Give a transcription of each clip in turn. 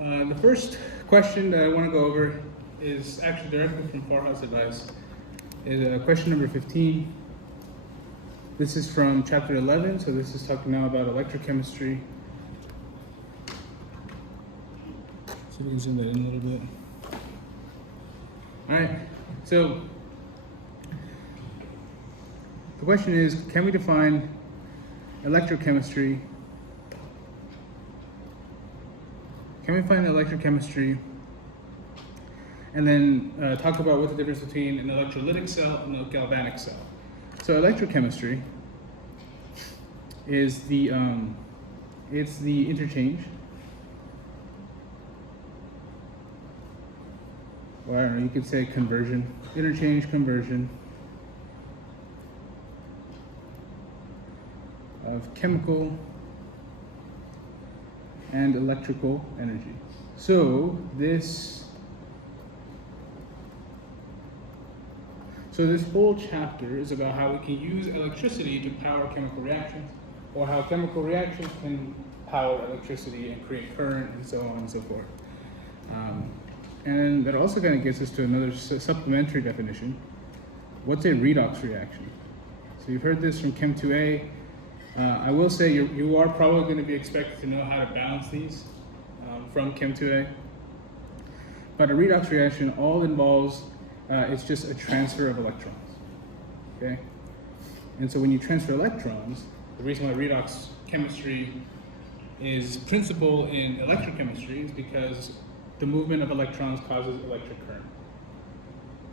The first question that I want to go over is actually directly from Farhad's advice. Is question number 15. This is from chapter 11, so this is talking now about electrochemistry. So we can zoom that in a little bit. All right, so the question is, can we define electrochemistry? Can we find electrochemistry and then talk about what the difference between an electrolytic cell and a galvanic cell? So electrochemistry is it's the interchange, or I don't know, you could say conversion, conversion of chemical and electrical energy. So this whole chapter is about how we can use electricity to power chemical reactions, or how chemical reactions can power electricity and create current, and so on and so forth. And that also kind of gets us to another supplementary definition. What's a redox reaction? So you've heard this from Chem 2A. I will say you are probably going to be expected to know how to balance these from Chem 2A. But a redox reaction all involves, it's just a transfer of electrons, okay? And so when you transfer electrons, the reason why redox chemistry is principal in electrochemistry is because the movement of electrons causes electric current,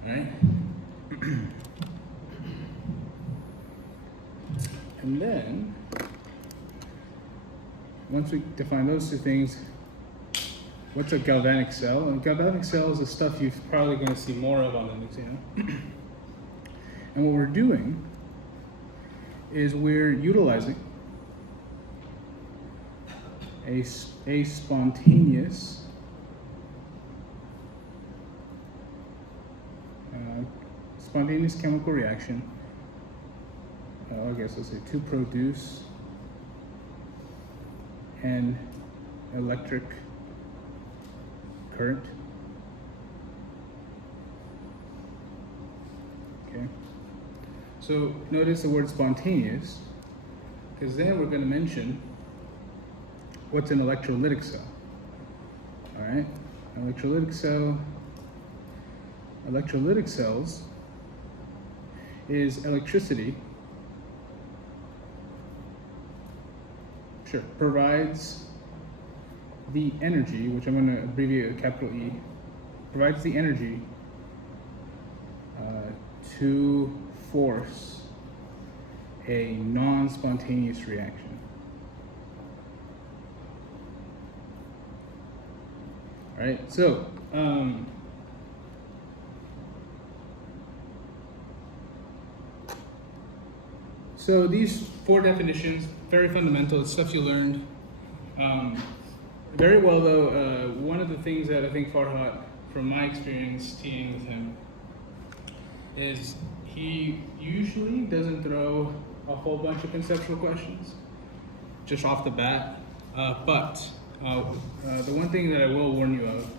all right? And then, once we define those two things, what's a galvanic cell? And galvanic cell is the stuff you're probably going to see more of on the exam. And what we're doing is we're utilizing a spontaneous chemical reaction, I guess let's say, to produce an electric current. Okay. So notice the word spontaneous, because then we're going to mention what's an electrolytic cell. All right. Electrolytic cells is electricity. Sure, provides the energy, which I'm going to abbreviate with capital E, provides the energy to force a non-spontaneous reaction. All right, so these four definitions, very fundamental, it's stuff you learned very well though. One of the things that I think Farhad, from my experience teaming with him, is he usually doesn't throw a whole bunch of conceptual questions just off the bat, but the one thing that I will warn you of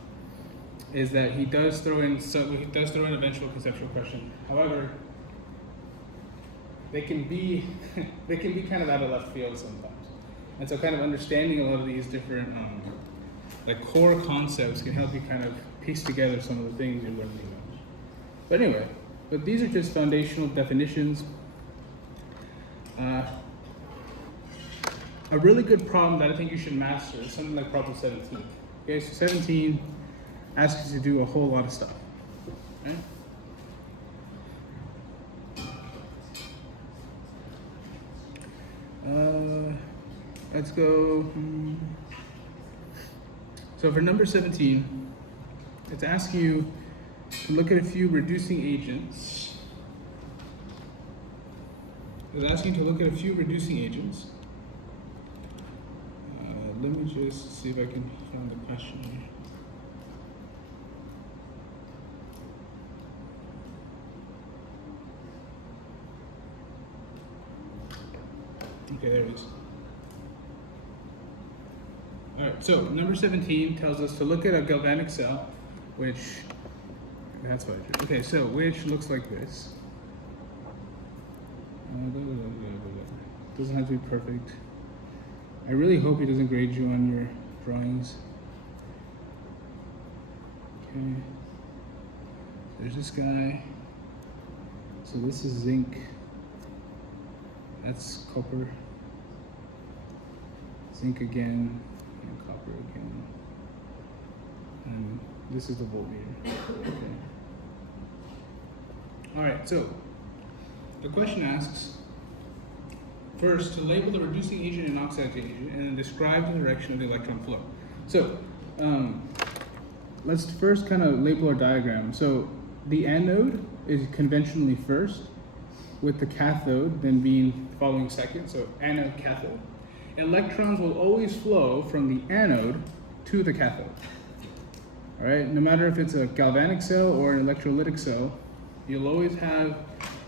is that he does throw in eventual conceptual question. However, they can be kind of out of left field sometimes, and so kind of understanding a lot of these different like core concepts can help you kind of piece together some of the things you're learning about. But anyway, these are just foundational definitions. A really good problem that I think you should master is something like problem 17. Okay, so 17 asks you to do a whole lot of stuff. Okay? Let's go. So for number 17, it's asking you to look at a few reducing agents. It's asking you to look at a few reducing agents. Let me just see if I can find the question here. Okay, there it is. All right, so number 17 tells us to look at a galvanic cell, which, that's what I did. Okay, so which looks like this. Doesn't have to be perfect. I really hope he doesn't grade you on your drawings. Okay. There's this guy. So this is zinc. That's copper. Zinc again, and copper again. And this is the voltmeter. Okay. All right, so the question asks, first, to label the reducing agent and oxidizing agent, and then describe the direction of the electron flow. So, let's first kind of label our diagram. So, the anode is conventionally first, with the cathode then being following second. So, anode, cathode. Electrons will always flow from the anode to the cathode. All right, no matter if it's a galvanic cell or an electrolytic cell, you'll always have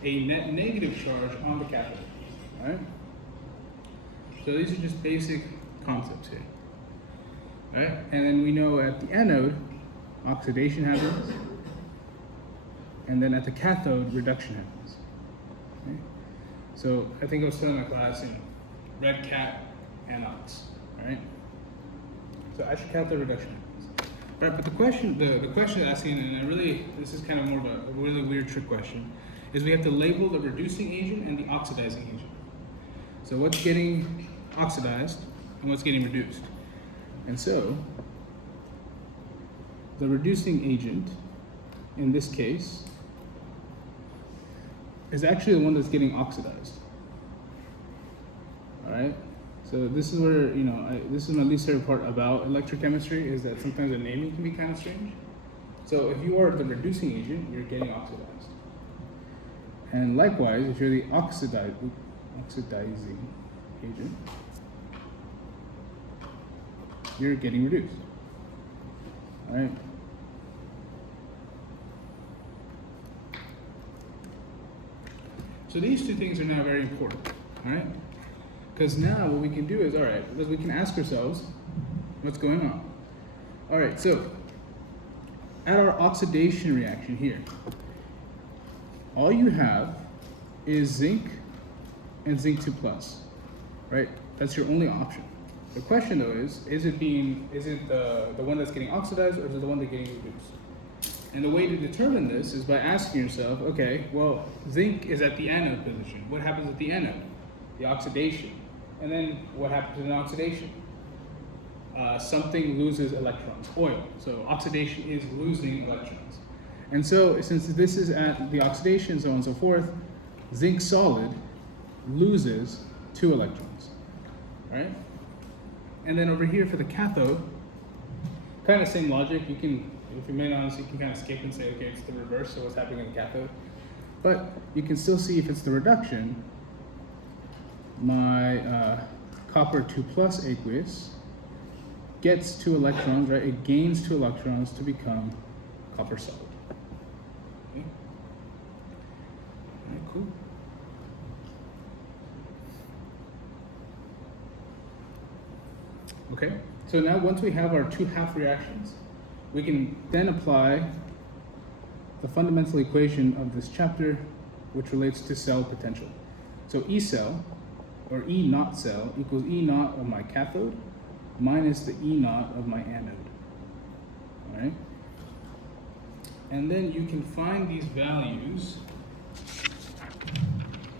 a net negative charge on the cathode. All right. So these are just basic concepts here. All right, and then we know at the anode, oxidation happens, and then at the cathode, reduction happens. Okay? So I think I was telling my class in red cat and ox. All right. So actually, cathode reduction happens. All right, but the question asking, and this is kind of more of a really weird trick question, is we have to label the reducing agent and the oxidizing agent. So what's getting oxidized and what's getting reduced? And so the reducing agent in this case is actually the one that's getting oxidized. All right. So this is where, this is my least favorite part about electrochemistry, is that sometimes the naming can be kind of strange. So if you are the reducing agent, you're getting oxidized. And likewise, if you're the oxidizing agent, you're getting reduced. All right. So these two things are now very important. All right. Because now what we can do is, all right, we can ask ourselves, what's going on? All right, so at our oxidation reaction here, all you have is zinc and zinc 2 plus, right? That's your only option. The question though is it the one that's getting oxidized, or is it the one that's getting reduced? And the way to determine this is by asking yourself, okay, well, zinc is at the anode position. What happens at the anode? The oxidation. And then what happens in oxidation? Something loses electrons, oil. So oxidation is losing electrons. And so since this is at the oxidation, so on and so forth, zinc solid loses 2 electrons, right? And then over here for the cathode, kind of same logic. You can, if you may not, you can kind of skip and say, okay, it's the reverse, so what's happening in the cathode? But you can still see if it's the reduction, my copper 2 plus aqueous gets 2 electrons, right? It gains 2 electrons to become copper solid. Okay. All right, cool. Okay, so now once we have our 2 half reactions, we can then apply the fundamental equation of this chapter, which relates to cell potential. So E cell, or E naught cell, equals E naught of my cathode minus the E naught of my anode. All right? And then you can find these values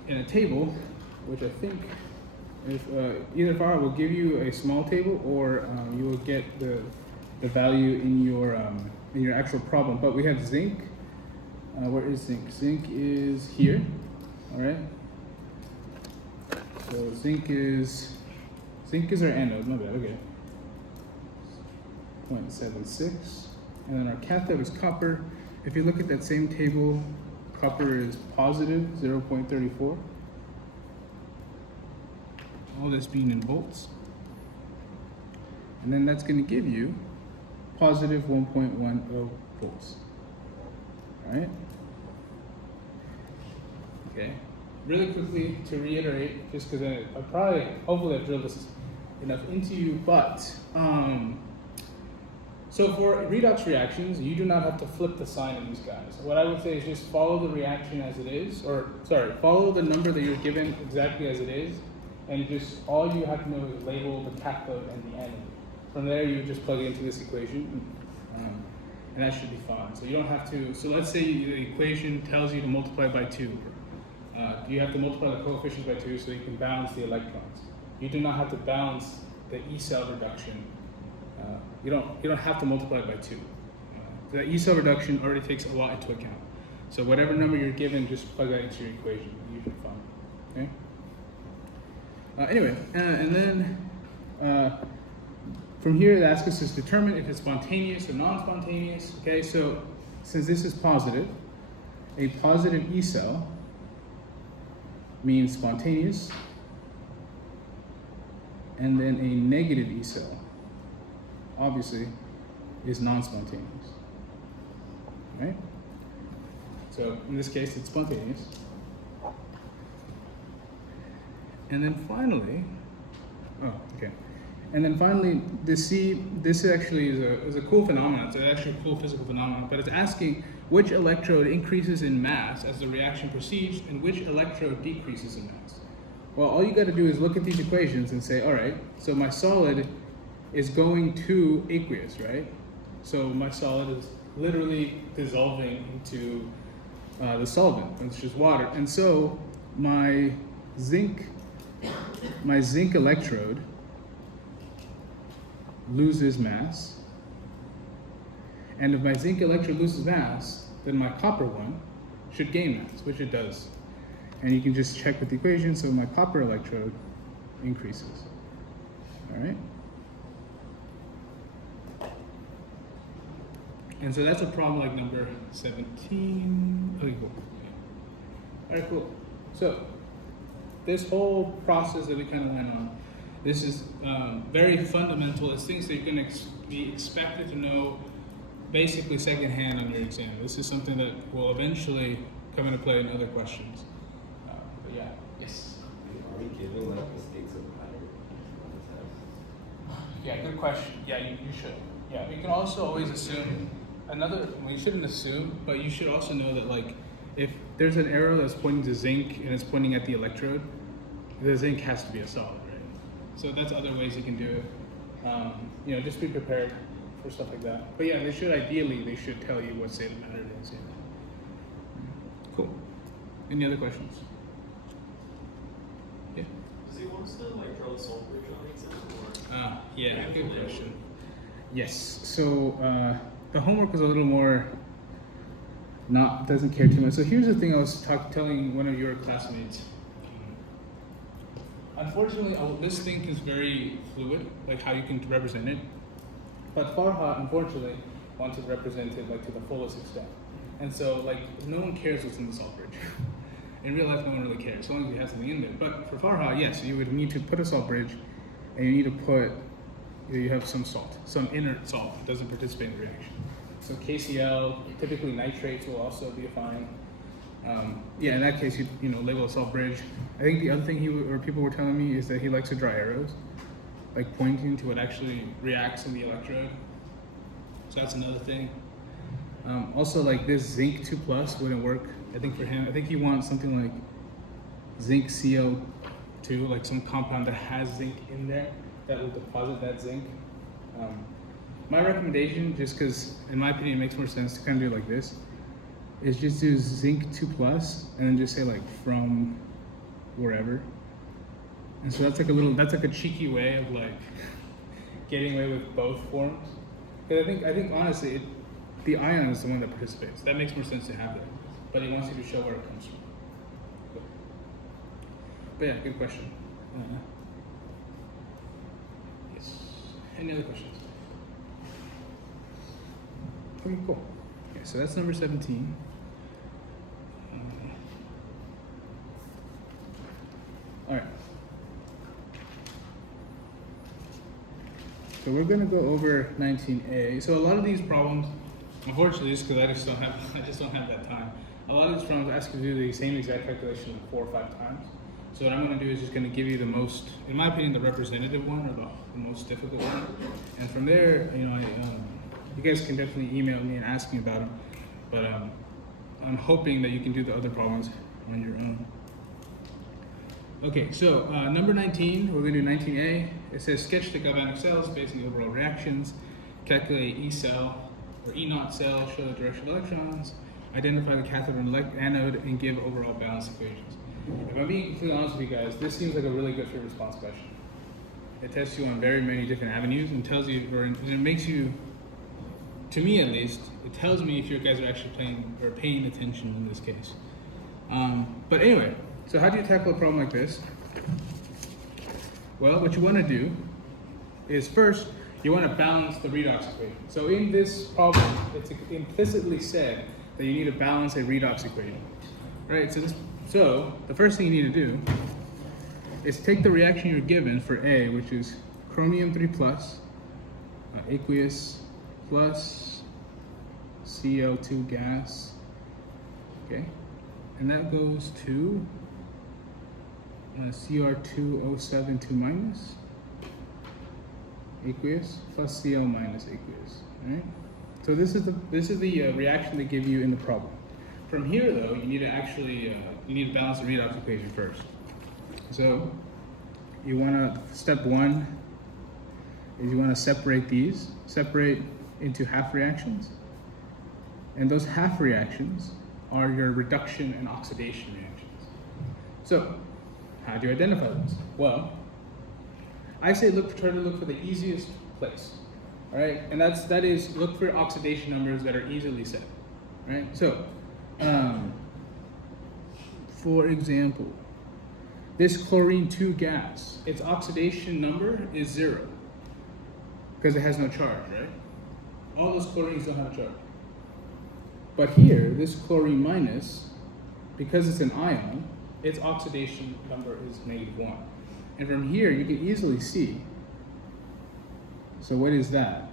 in a table, which I think, if either far will give you a small table, or you will get the value in your actual problem. But we have zinc. Where is zinc? Zinc is here. All right. So zinc is our anode. My bad. Okay. 0.76, and then our cathode is copper. If you look at that same table, copper is positive 0.34. All this being in volts. And then that's going to give you positive 1.10 volts. All right? Okay. Really quickly to reiterate, just because hopefully I've drilled this enough into you, but so for redox reactions, you do not have to flip the sign of these guys. What I would say is just follow the reaction as it is, or sorry, follow the number that you're given exactly as it is, and just all you have to know is label the cathode and the anode. From there, you just plug it into this equation, and that should be fine. So you don't have to, so let's say the equation tells you to multiply by 2. You have to multiply the coefficients by 2 so you can balance the electrons. You do not have to balance the E-cell reduction. You don't have to multiply by 2. The E-cell reduction already takes a lot into account. So whatever number you're given, just plug that into your equation. You should be fine. Okay. Anyway, and then from here, it asks us to determine if it's spontaneous or non-spontaneous. Okay, so since this is positive, a positive E-cell means spontaneous, and then a negative E-cell, obviously, is non-spontaneous. Right? So in this case, it's spontaneous. And then finally, this actually is a cool phenomenon. It's actually a cool physical phenomenon, but it's asking which electrode increases in mass as the reaction proceeds and which electrode decreases in mass. Well, all you got to do is look at these equations and say, all right, so my solid is going to aqueous, right? So my solid is literally dissolving into the solvent, which is water. And so my zinc electrode loses mass. And if my zinc electrode loses mass, then my copper one should gain mass, which it does. And you can just check with the equation, so my copper electrode increases. All right? And so that's a problem like number 17. Okay, cool. All right, cool. So this whole process that we kind of went on, this is very fundamental. It's things that you're going to be expected to know basically secondhand on your exam. This is something that will eventually come into play in other questions. But yeah, yes? Are we given like the states of matter on the test? Yeah, good question. Yeah, you should. Yeah, we can also always assume, we shouldn't assume, but you should also know that like, if there's an arrow that's pointing to zinc and it's pointing at the electrode, the zinc has to be a solid, right? So that's other ways you can do it. Just be prepared for stuff like that. But yeah, they should tell you what state of matter it is. Yeah. Cool. Any other questions? Yeah. Does he want us to like draw the salt bridge on the exam, or? Yeah, good question. Yes. So the homework was a little more doesn't care too much. So here's the thing I was telling one of your classmates. Unfortunately, this thing is very fluid, like how you can represent it. But Farha, unfortunately, wants it represented like to the fullest extent. And so like no one cares what's in the salt bridge. In real life, no one really cares, as long as you have something in there. But for Farha, yes, you would need to put a salt bridge, and you need to put, you have some salt, some inert salt that doesn't participate in the reaction. So KCl, typically nitrates will also be fine. In that case, you label a salt bridge. I think the other thing people were telling me is that he likes to draw arrows, like pointing to what actually reacts in the electrode. So that's another thing. Also, like this zinc 2+ wouldn't work. I think for him, I think he wants something like zinc CO2, like some compound that has zinc in there that will deposit that zinc. My recommendation, just because in my opinion it makes more sense to kind of do it like this, is just do zinc 2+ and then just say like from wherever. And so that's like a cheeky way of like getting away with both forms. Because I think honestly, the ion is the one that participates. That makes more sense to have that. But he wants you to show where it comes from. But yeah, good question. Yes. Any other questions? Okay, cool. Okay, so that's number 17. All right. So we're gonna go over 19A. So a lot of these problems, unfortunately, just because I just don't have that time. A lot of these problems ask you to do the same exact calculation like 4 or 5 times. So what I'm going to do is just going to give you the most, in my opinion, the representative one or the most difficult one. And from there, you guys can definitely email me and ask me about them. But I'm hoping that you can do the other problems on your own. Okay, so number 19, we're going to do 19A. It says sketch the galvanic cells based on the overall reactions, calculate E cell or E naught cell, show the direction of electrons, identify the cathode and anode, and give overall balance equations. If I'm being completely honest with you guys, this seems like a really good free response question. It tests you on very many different avenues and tells you, and it makes you, to me at least, it tells me if you guys are actually paying attention in this case. But anyway, so how do you tackle a problem like this? Well, what you want to do is first, you want to balance the redox equation. So in this problem, it's implicitly said that you need to balance a redox equation, right? So the first thing you need to do is take the reaction you're given for A, which is chromium 3 plus, aqueous plus Cl2 gas, okay? And that goes to Cr2O7 2 minus, aqueous plus Cl minus aqueous, all right? So this is the reaction they give you in the problem. From here, though, you need to balance the redox equation first. So you want to, step one is you want to separate into half reactions. And those half reactions are your reduction and oxidation reactions. So how do you identify those? Well, I say try to look for the easiest place. All right, and that is look for oxidation numbers that are easily set. Right. So, for example, this chlorine 2 gas, its oxidation number is 0 because it has no charge. Right. All those chlorines don't have a charge. But here, this chlorine minus, because it's an ion, its oxidation number is -1. And from here, you can easily see. So what is that?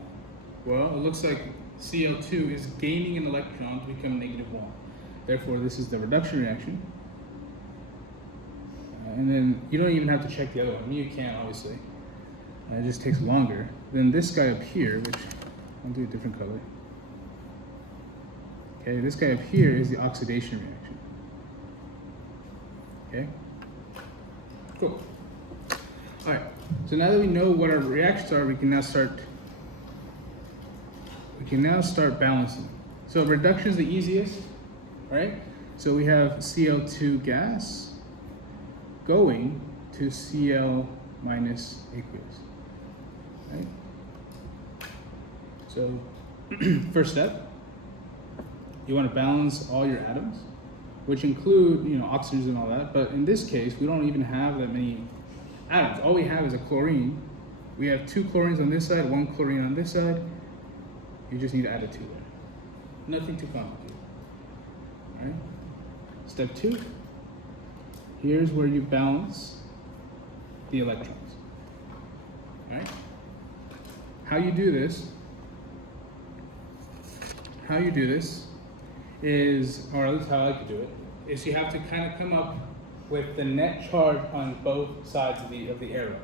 Well, it looks like Cl2 is gaining an electron to become -1. Therefore, this is the reduction reaction. And then you don't even have to check the other one. I mean, you can, obviously. It just takes longer. Then this guy up here, which I'll do a different color. Okay, this guy up here is the oxidation reaction. Okay? Cool. All right, so now that we know what our reactions are, we can now start balancing. So reduction is the easiest, right? So we have Cl2 gas going to Cl minus aqueous, right? So first step, you want to balance all your atoms, which include, oxygens and all that. But in this case, we don't even have that many atoms. All we have is a chlorine. We have 2 chlorines on this side, 1 chlorine on this side. You just need to add a 2 there. Nothing too complicated. All right. Step 2. Here's where you balance the electrons. All right. How you do this is, or at least how I like to do it, is you have to kind of come up with the net charge on both sides of the arrow.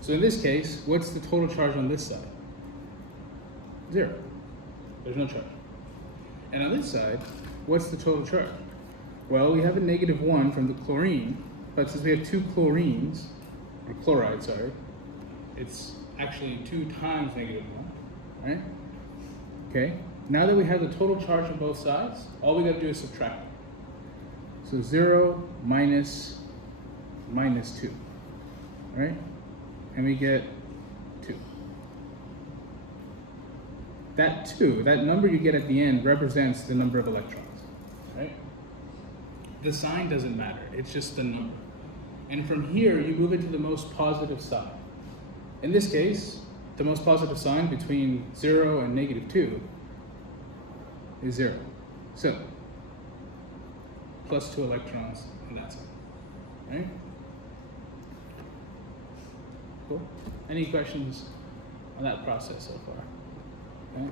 So in this case, what's the total charge on this side? 0. There's no charge. And on this side, what's the total charge? Well, we have a -1 from the chlorine, but since we have 2 chlorines, or chloride, sorry, it's actually 2 times -1, right? Okay, now that we have the total charge on both sides, all we gotta do is subtract it. So 0 minus -2, right? And we get 2. That 2, that number you get at the end represents the number of electrons, right? The sign doesn't matter, it's just the number. And from here, you move it to the most positive side. In this case, the most positive sign between 0 and -2 is 0. So, plus 2 electrons on that side, right? Cool. Any questions on that process so far? Okay.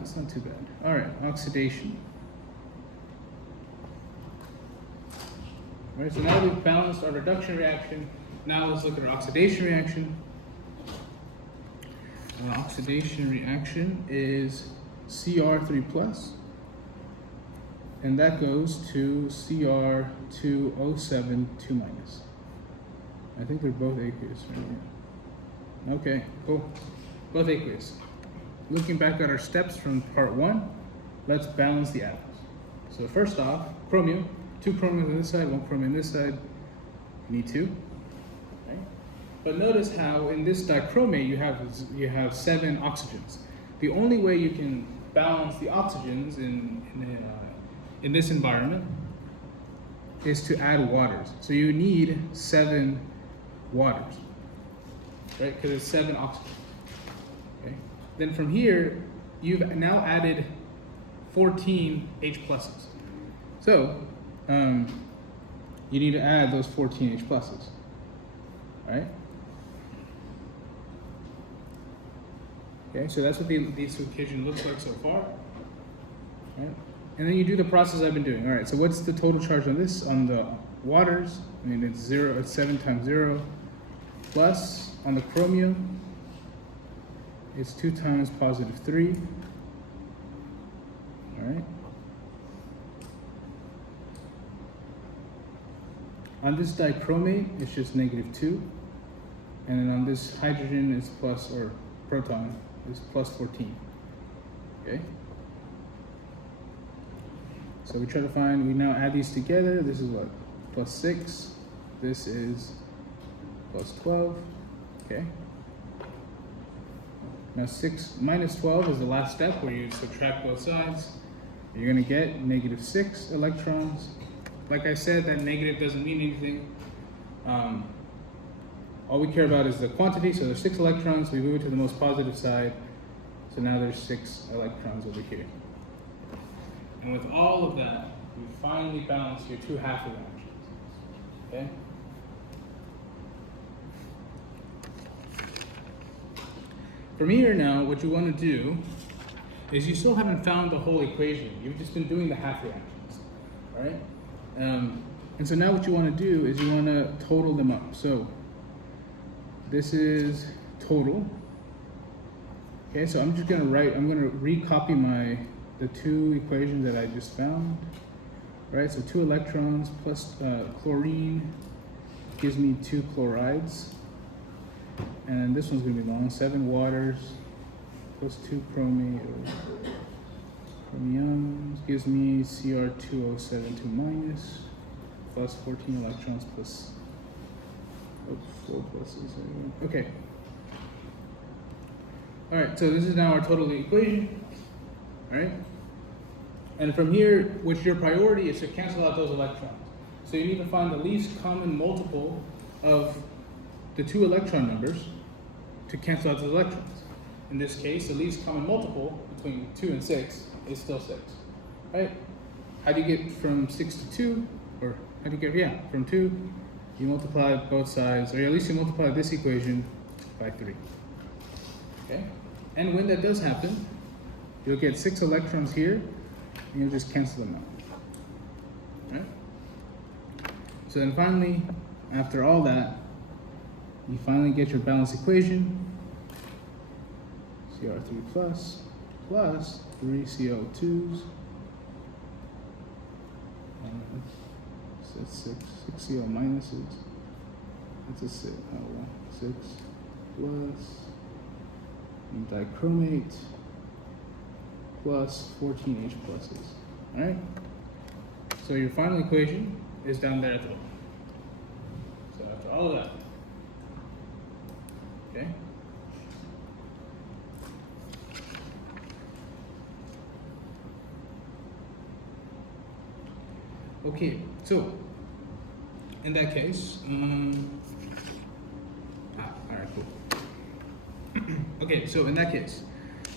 It's not too bad. All right, oxidation. Right, so now we've balanced our reduction reaction. Now let's look at our oxidation reaction. Oxidation reaction is Cr3 plus, and that goes to Cr2O7 2 minus. I think they're both aqueous, right? Okay, cool. Both aqueous. Looking back at our steps from part 1, let's balance the atoms. So first off, chromium, 2 chromiums on this side, 1 chromium on this side. You need 2. Right? But notice how in this dichromate you have 7 oxygens. The only way you can balance the oxygens in this environment is to add waters. So you need 7 waters, right? Because it's 7 oxygens. Okay. Then from here, you've now added 14 H pluses. So you need to add those 14 H pluses, right? Okay, so that's what this equation looks like so far, right? And then you do the process I've been doing. All right, so what's the total charge on this? On the waters, I mean, it's 0, it's 7 times 0, plus on the chromium, it's 2 times positive 3, all right? On this dichromate, it's just negative 2, and then on this hydrogen, it's plus, or proton, is plus 14, okay? So we try to find, we now add these together. This is what? Plus 6. This is plus 12. Okay. Now 6 minus 12 is the last step where you subtract both sides. You're going to get negative 6 electrons. Like I said, that negative doesn't mean anything. All we care about is the quantity. So there's 6 electrons. We move it to the most positive side. So now there's 6 electrons over here. And with all of that, you finally balance your 2 half reactions. Okay? From here now, what you want to do is you still haven't found the whole equation. You've just been doing the half reactions. All right? And so now what you want to do is you want to total them up. So this is total. Okay, so I'm just going to write, I'm going to recopy the 2 equations that I just found, right? So 2 electrons plus chlorine gives me 2 chlorides, and this one's gonna be long. 7 waters plus 2 chromiums gives me Cr2O7 2 minus plus 14 electrons plus 4 pluses. Okay. All right. So this is now our total equation. All right, and from here, which your priority is to cancel out those electrons. So you need to find the least common multiple of the 2 electron numbers to cancel out those electrons. In this case, the least common multiple between 2 and 6 is still 6, right? How do you get from 6 to 2? Or how do you get, from 2, you multiply both sides, or at least you multiply this equation by 3, okay? And when that does happen, you'll get 6 electrons here, and you'll just cancel them out. Right? So then finally, after all that, you finally get your balanced equation. Cr3 plus 3 CO2s. That's 6 CO minuses. That's a 6. 6 plus dichromate plus 14 H pluses. All right? So your final equation is down there at the bottom. So after all of that, okay? Okay, so in that case, all right, cool. Okay, so in that case,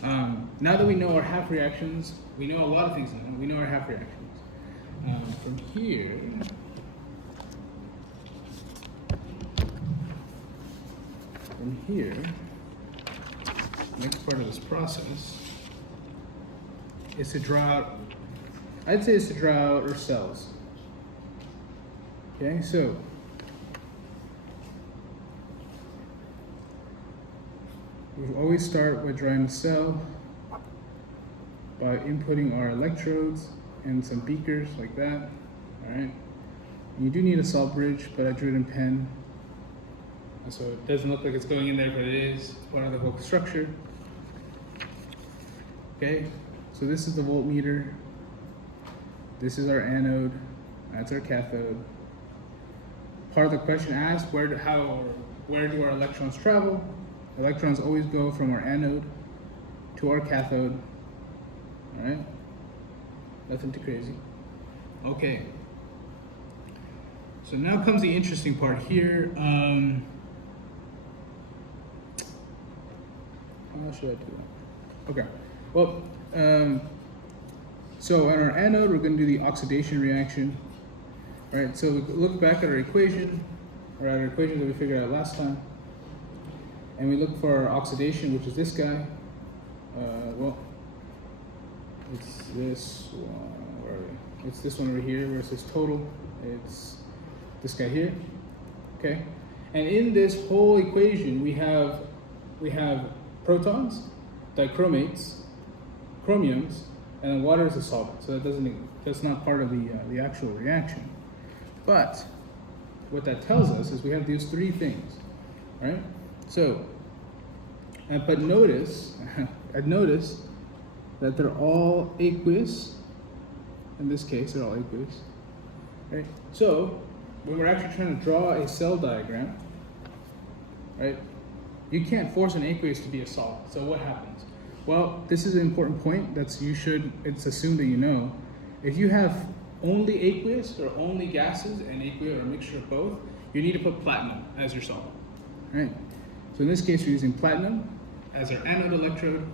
now that we know our half reactions, we know a lot of things now. We know our half reactions. From here, next part of this process is to draw out, I'd say it's to draw out our cells. Okay, so we always start with drawing the cell by inputting our electrodes and some beakers like that. All right. You do need a salt bridge, but I drew it in pen, and so it doesn't look like it's going in there, but it is. It's part of the whole structure. Okay, so this is the voltmeter. This is our anode. That's our cathode. Part of the question asked, where do our electrons travel? Electrons always go from our anode to our cathode. All right, nothing too crazy. Okay. So now comes the interesting part here. How should I do that? Okay. Well, so on our anode, we're going to do the oxidation reaction. All right. So look back at our equation, or at our equation that we figured out last time, and we look for our oxidation, which is this guy. Well, it's this one. Where are we? It's this one over here, where it says total. It's this guy here, okay? And in this whole equation, we have protons, dichromates, chromiums, and then water is a solvent. So that's not part of the actual reaction. But what that tells us is we have these three things, right? So, but notice, I've noticed that they're all aqueous. In this case, they're all aqueous, right? So when we're actually trying to draw a cell diagram, right, you can't force an aqueous to be a solid. So what happens? Well, this is an important point it's assumed that you know. If you have only aqueous or only gases and aqueous or a mixture of both, you need to put platinum as your solid, right? So in this case, we're using platinum as our anode electrode.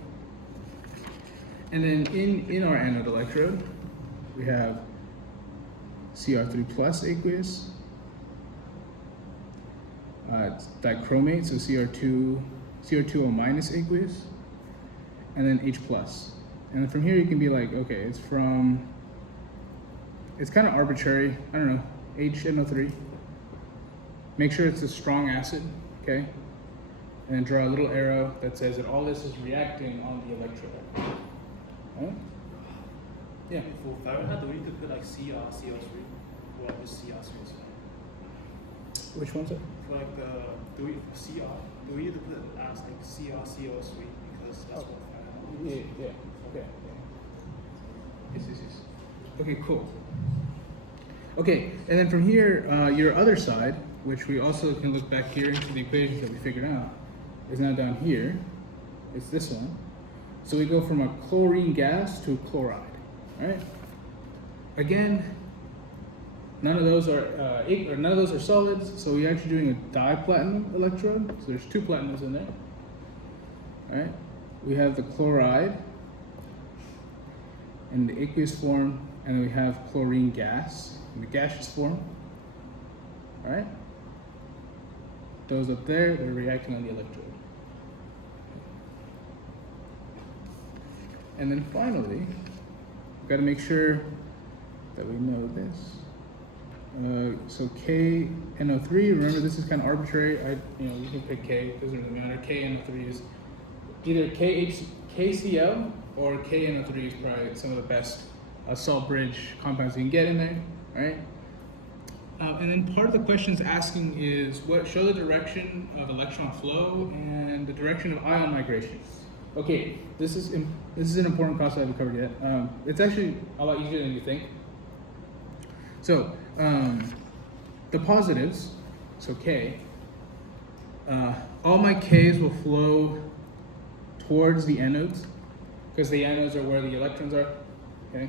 And then in our anode electrode, we have Cr3 plus aqueous, dichromate, so Cr2O minus aqueous, and then H plus. And then from here you can be like, okay, it's kind of arbitrary, I don't know, HNO3. Make sure it's a strong acid, okay? And then draw a little arrow that says that all this is reacting on the electrode. Right? Yeah. For Fahrenheit, do we need to put like Cr, CO3? Or just Cr, CO3? Which one's it? For like do we need to put it as like Cr, CO3? Because that's what Fahrenheit is. Yeah, okay. Yes. Okay, cool. Okay, and then from here, your other side, which we also can look back here into the equations that we figured out, is now down here. It's this one. So we go from a chlorine gas to a chloride, right? Again, none of those are solids, so we're actually doing a diplatinum electrode. So there's two platinums in there, all right? We have the chloride in the aqueous form, and then we have chlorine gas in the gaseous form, all right? Those up there, they're reacting on the electrode. And then finally, we've got to make sure that we know this. So KNO3, remember this is kind of arbitrary. You can pick K, it doesn't really matter. KNO3 is either KCl or KNO3 is probably some of the best salt bridge compounds you can get in there, right? And then part of the question is asking is show the direction of electron flow and the direction of ion migration. Okay, this is an important concept I haven't covered yet. It's actually a lot easier than you think. So the positives, so K, all my Ks will flow towards the anodes because the anodes are where the electrons are. Okay,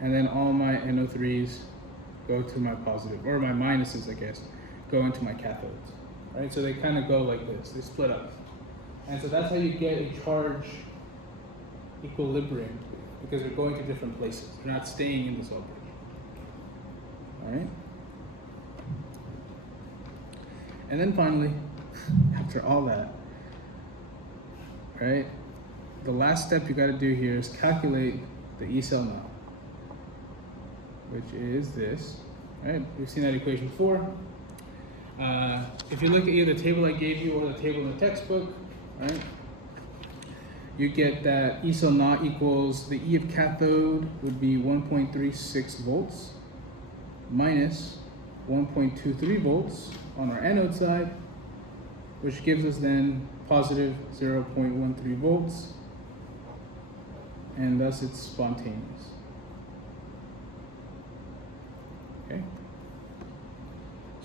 and then all my NO3s go to my positive, or my minuses, I guess, go into my cathodes. Right, so they kind of go like this. They split up. And so that's how you get a charge equilibrium, because they're going to different places. They're not staying in the salt bridge. All right? And then finally, after all that, right, the last step you got to do here is calculate the E cell now, which is this. Right? We've seen that equation before. If you look at either the table I gave you or the table in the textbook, right? You get that E cell naught equals the E of cathode would be 1.36 volts minus 1.23 volts on our anode side, which gives us then positive 0.13 volts, and thus it's spontaneous. Okay?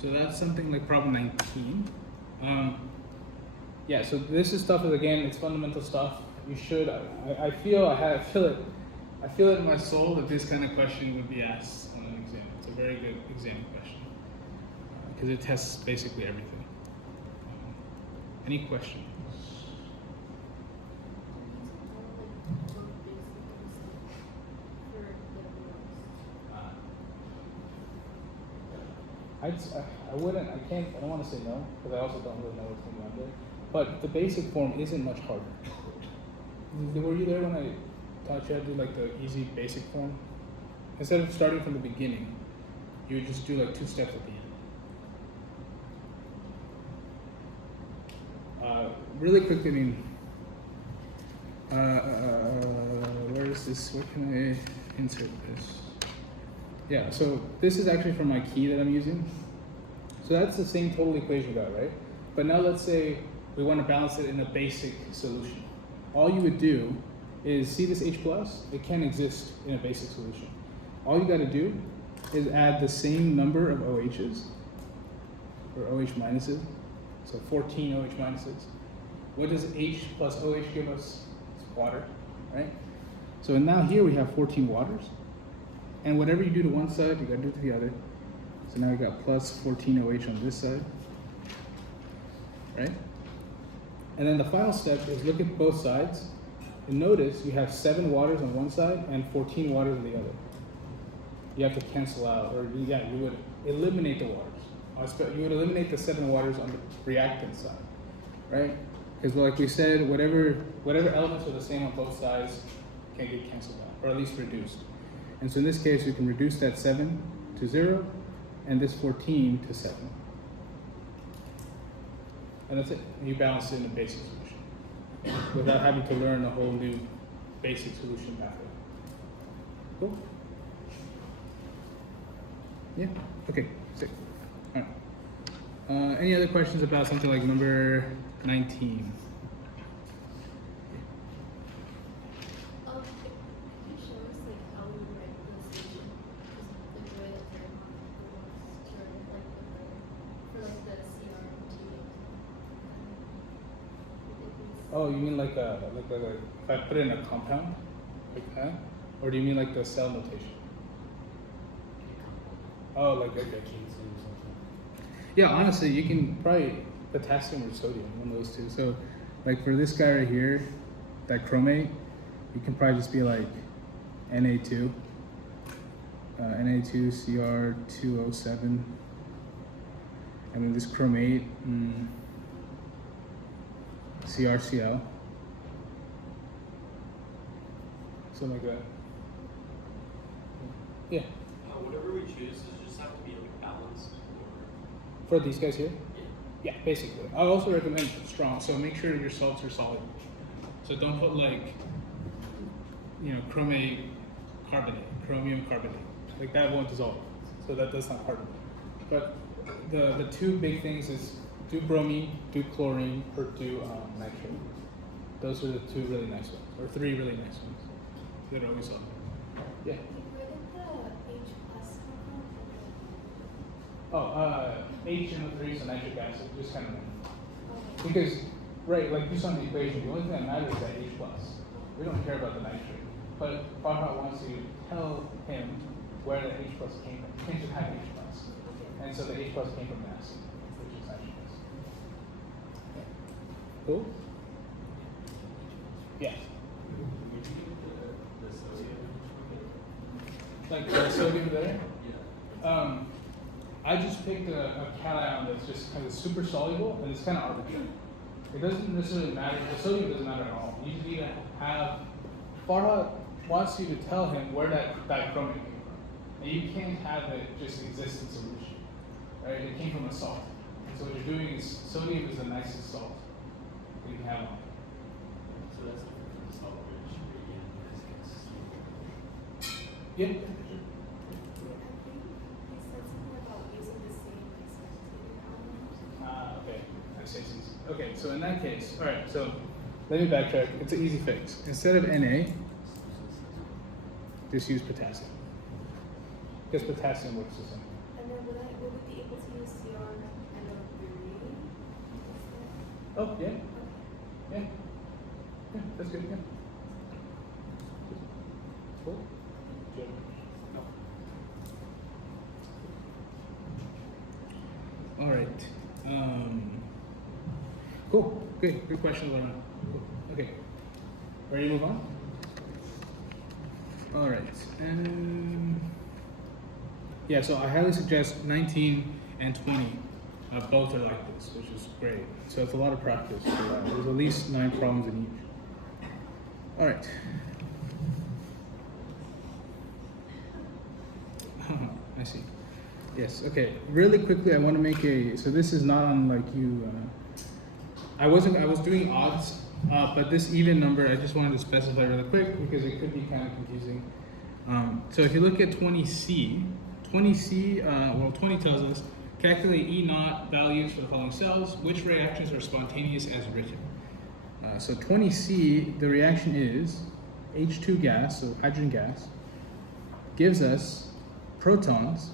So that's something like problem 19. Yeah, so this is stuff that, again, it's fundamental stuff. You should, I feel it in my soul that this kind of question would be asked on an exam. It's a very good exam question because it tests basically everything. Any questions? I don't want to say no, because I also don't really know what's going on there. But the basic form isn't much harder. Were you there when I taught you how to do like the easy basic form? Instead of starting from the beginning, you would just do like 2 steps at the end. Really quickly, I mean, where is this? Where can I insert this? Yeah, so this is actually from my key that I'm using. So that's the same total equation we got, right? But now let's say we want to balance it in a basic solution. All you would do is see this H plus, it can't exist in a basic solution. All you got to do is add the same number of OHs, or OH minuses, so 14 OH minuses. What does H plus OH give us? It's water, right? So now here we have 14 waters. And whatever you do to one side, you gotta do to the other. So now we got plus 14 OH on this side, right? And then the final step is look at both sides and notice you have 7 waters on one side and 14 waters on the other. You have to cancel out, or you would eliminate the waters. You would eliminate the 7 waters on the reactant side, right? Because like we said, whatever elements are the same on both sides can get canceled out, or at least reduced. And so in this case, we can reduce that 7 to 0 and this 14 to 7. And that's it. And you balance it in a basic solution without having to learn a whole new basic solution pathway. Cool? Yeah? Okay, sick. All right. Any other questions about something like number 19? Oh, you mean like if I put it in a compound, like that, or do you mean like the cell notation? Oh, like okay. Yeah, honestly, you can probably potassium or sodium, one of those two. So, like for this guy right here, that chromate, you can probably just be like Na2, Na2Cr2O7, and then this chromate. CrCl, something like that. Yeah. Whatever we choose, does it just have to be like balanced? For these guys here? Yeah, basically. I also recommend strong, so make sure your salts are solid. So don't put like, chromate carbonate, chromium carbonate. Like that won't dissolve. So that's not part of it. But the 2 big things is do bromine, do chlorine, or do nitrate. Those are the 2 really nice ones, or 3 really nice ones that are always solid. Yeah. Where did the H plus come from? Oh, HNO3 is a nitric acid, just kind of. Okay. Because, right, like you saw in the equation, the only thing that matters is that H plus. We don't care about the nitrate. But Farhat wants you to tell him where the H plus came from. You can't just have H plus. And so the H plus came from mass, which is nitrogen. Okay. Cool? Yeah. Would you give the sodium? Like the sodium there? Yeah. I just picked a cation that's just kind of super soluble and it's kind of arbitrary. It doesn't necessarily matter. The sodium doesn't matter at all. You just need to have. Farha wants you to tell him where that chromate came from. and you can't have it just exist in solution, right? It came from a salt. And so what you're doing is, sodium is the nicest salt that you can have on it. So that's different from the salt bridge gradient because it's Yeah. I think you said something about using the same expected element. Okay. I see. Okay, so in that case, all right, so let me backtrack. It's an easy fix. Instead of Na, just use potassium. Because potassium works the same. And then would we be able to use CR and a beryllium instead? Oh, yeah. Okay. Yeah. Yeah, that's good, yeah. Cool. Good. All right. Cool. Good question, Laura. Cool. Okay. Ready to move on? All right. Yeah, so I highly suggest 19 and 20. Both are like this, which is great. So it's a lot of practice. There's at least 9 problems in each. All right. I see. Yes. Okay. Really quickly, I want to make a. So this is not on like you. I was doing odds, but this even number, I just wanted to specify really quick because it could be kind of confusing. So if you look at 20C, 20 tells us calculate E naught values for the following cells. Which reactions are spontaneous as written? So 20C, the reaction is H2 gas, so hydrogen gas, gives us protons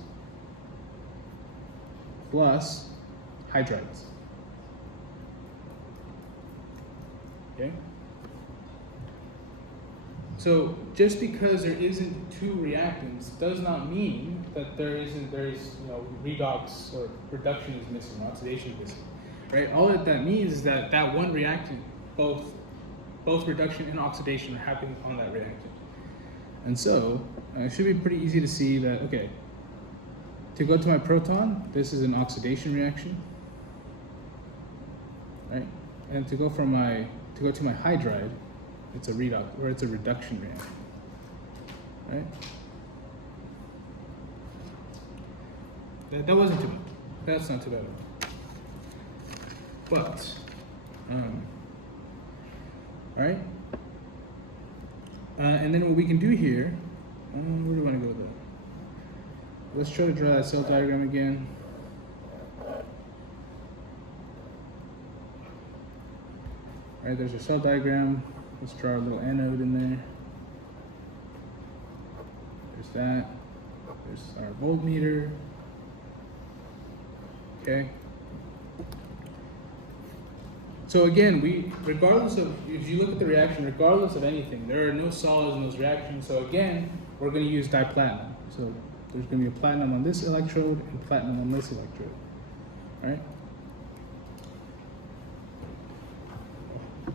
plus hydrides. Okay? So just because there isn't 2 reactants does not mean that there is redox or reduction is missing, or oxidation is missing. Right? All that means is that one reactant, both reduction and oxidation are happening on that reactant. And so it should be pretty easy to see that, okay, to go to my proton, this is an oxidation reaction. Right? And to go to my hydride, it's a redox, or it's a reduction reaction, right? That wasn't too bad. That's not too bad. But, all right. And then what we can do here, where do we want to go with that? Let's try to draw that cell diagram again. All right, there's a cell diagram. Let's draw a little anode in there. There's that. There's our voltmeter. Okay. So again, regardless of, if you look at the reaction, regardless of anything, there are no solids in those reactions. So again, we're going to use diplatinum. So there's going to be a platinum on this electrode and platinum on this electrode. All right.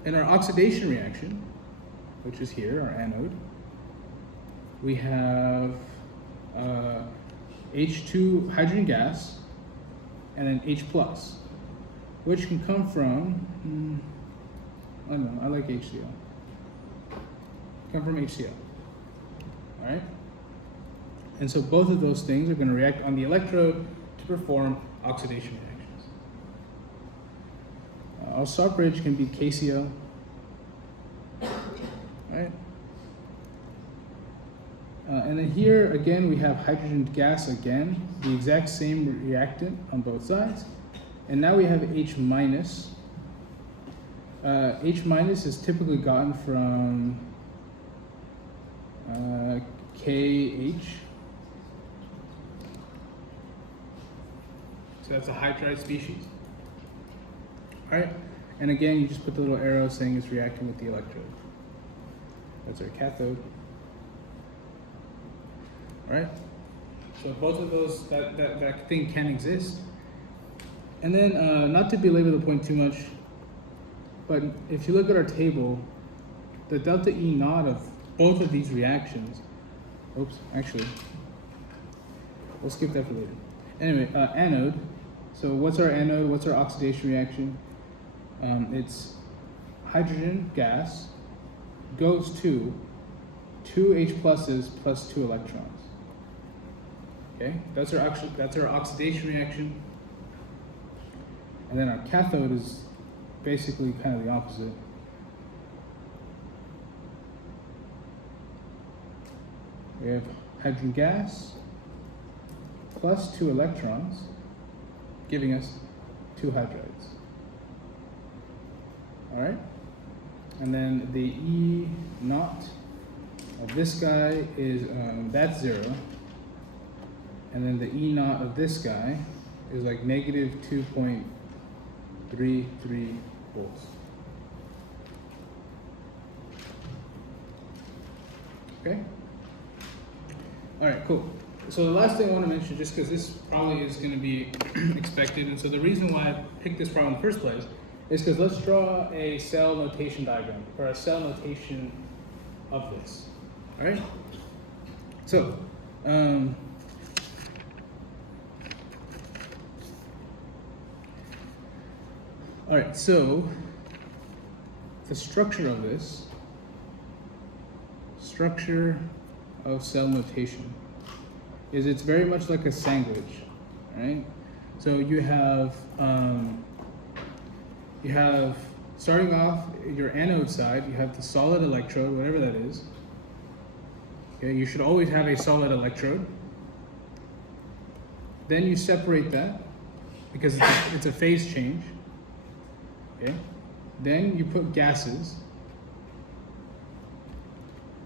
In our oxidation reaction, which is here, our anode, we have H2 hydrogen gas and an H+, which can come from, I don't know, I like HCl. Come from HCl, all right? And so both of those things are going to react on the electrode to perform oxidation reactions. Our salt bridge can be KCl, right? And then here again we have hydrogen gas again, the exact same reactant on both sides, and now we have H minus. H minus is typically gotten from KH. So that's a hydride species. All right, and again, you just put the little arrow saying it's reacting with the electrode. That's our cathode. All right, so both of those, that thing can exist. And then, not to belabor the point too much, but if you look at our table, the delta E naught of both of these reactions, oops, actually, we'll skip that for later. Anyway, anode. So what's our anode? What's our oxidation reaction? It's hydrogen gas goes to 2 H pluses plus 2 electrons. Okay, that's our oxidation reaction. And then our cathode is basically kind of the opposite. We have hydrogen gas plus 2 electrons, giving us 2 hydrides. All right? And then the E naught of this guy is, that's 0. And then the E naught of this guy is like negative 2.33 volts. Okay? All right, cool. So the last thing I want to mention, just because this probably is going to be expected, and so the reason why I picked this problem in the first place is because let's draw a cell notation diagram, or a cell notation of this. All right? So, all right, so the structure of this, structure of cell notation, is it's very much like a sandwich, right? So you have starting off your anode side, you have the solid electrode, whatever that is. Okay, you should always have a solid electrode. Then you separate that because it's a phase change. Okay, then you put gases,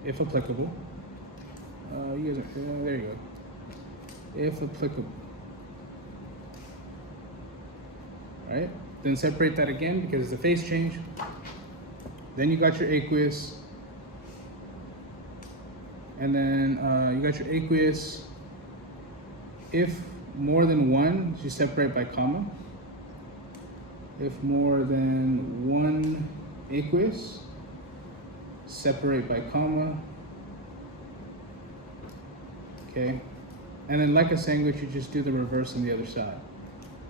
if applicable. You guys are, there you go. If applicable. All right, then separate that again because it's a phase change. Then you got your aqueous, and then you got your aqueous. If more than one, you separate by comma. If more than one aqueous, separate by comma. Okay, and then like a sandwich, you just do the reverse on the other side.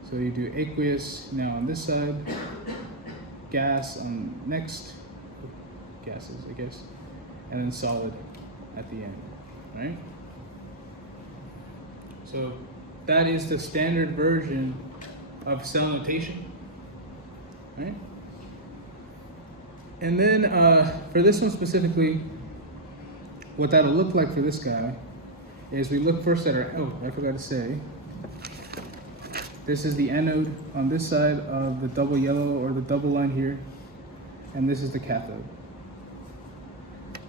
So you do aqueous now on this side, gas on next, gases I guess, and then solid at the end, right? So that is the standard version of cell notation, right? And then for this one specifically, what that'll look like for this guy is we look first at our, oh, I forgot to say, this is the anode on this side of the double yellow or the double line here, and this is the cathode.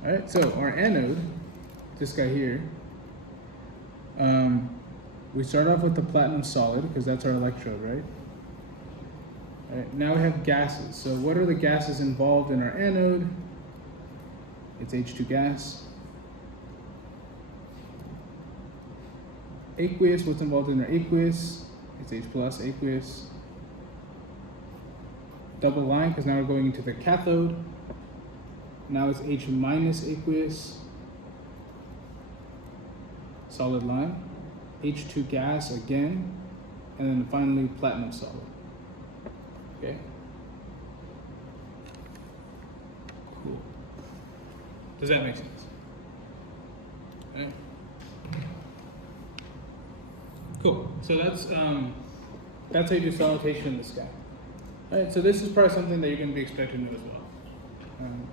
All right, so our anode, this guy here, we start off with the platinum solid because that's our electrode, right? All right, now we have gases. So what are the gases involved in our anode? It's H2 gas. Aqueous, what's involved in our aqueous? It's H plus aqueous. Double line, because now we're going into the cathode. Now it's H minus aqueous. Solid line. H2 gas again. And then finally platinum solid. Okay? Cool. Does that make sense? Okay. Cool. So that's how you do cell notation in this guy. All right. So this is probably something that you're going to be expected to know as well.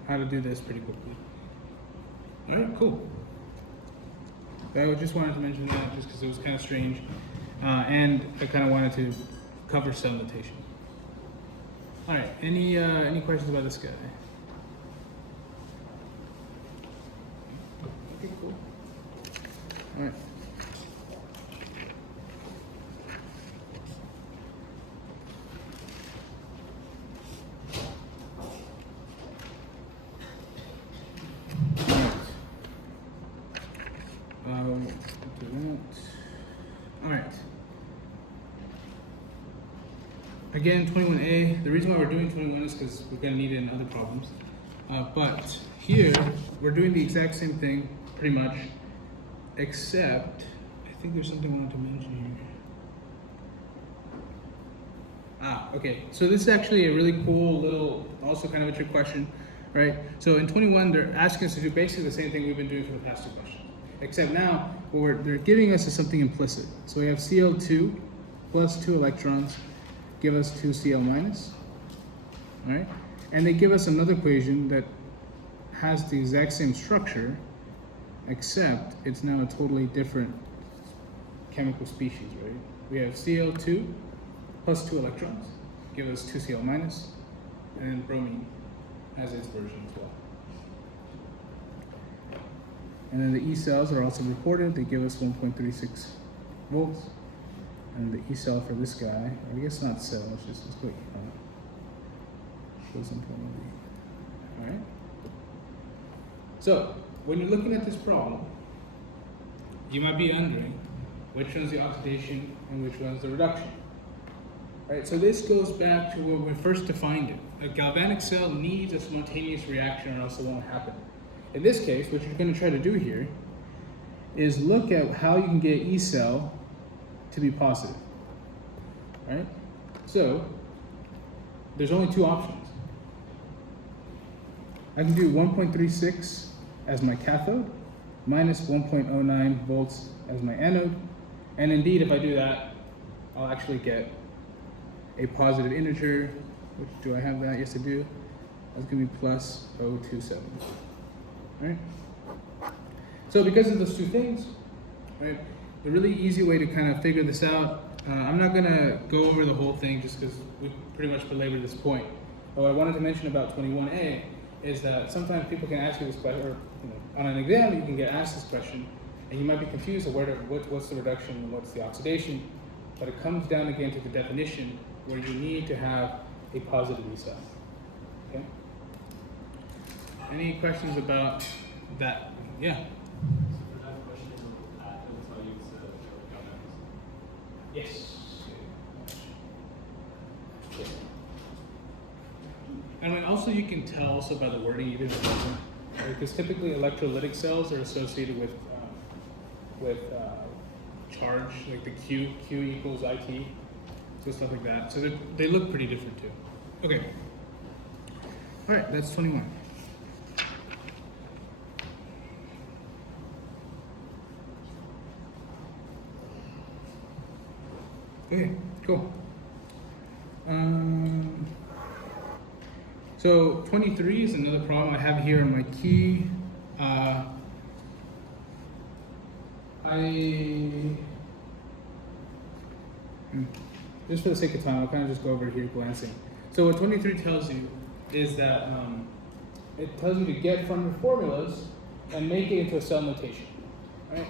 How to do this pretty quickly. All right. Cool. I just wanted to mention that just because it was kind of strange, and I kind of wanted to cover cell notation. All right. Any questions about this guy? Okay. Cool. All right. All right. Again, 21A. The reason why we're doing 21 is because we're going to need it in other problems. But here, we're doing the exact same thing, pretty much, except I think there's something I want to mention here. Okay. So this is actually a really cool little, also kind of a trick question, right? So in 21, they're asking us to do basically the same thing we've been doing for the past two questions. Except now, they're giving us is something implicit. So we have Cl2 plus 2 electrons give us 2 Cl minus, all right? And they give us another equation that has the exact same structure, except it's now a totally different chemical species, right? We have Cl2 plus 2 electrons give us 2 Cl minus, and then bromine has its version as well. And then the E cells are also reported. They give us 1.36 volts. And the E cell for this guy, I guess not cell, let's put goes into all right? So, when you're looking at this problem, you might be wondering which one's the oxidation and which one's the reduction. Right, so this goes back to when we first defined it. A galvanic cell needs a spontaneous reaction or else it won't happen. In this case, what you're going to try to do here is look at how you can get E cell to be positive. Right? So, there's only two options. I can do 1.36 as my cathode, minus 1.09 volts as my anode, and indeed, if I do that, I'll actually get a positive integer. Which, do I have that? Yes, I do. That's going to be plus 0.27. Right? So because of those two things, right, the really easy way to kind of figure this out, I'm not going to go over the whole thing just because we pretty much belabored this point. But what I wanted to mention about 21A is that sometimes people can ask you this question, or on an exam you can get asked this question, and you might be confused of what's the reduction and what's the oxidation, but it comes down again to the definition where you need to have a positive E cell. Okay? Any questions about that? Yeah? So for that question, that will tell you it's a galvanic. Yes. And then also you can tell also by the wording even because typically electrolytic cells are associated with charge, like the Q equals IT, so stuff like that. So they look pretty different too. Okay. All right, that's 21. Okay, cool. So 23 is another problem I have here on my key. Just for the sake of time, I'll kind of just go over here glancing. So what 23 tells you is that it tells you to get from your formulas and make it into a cell notation, right?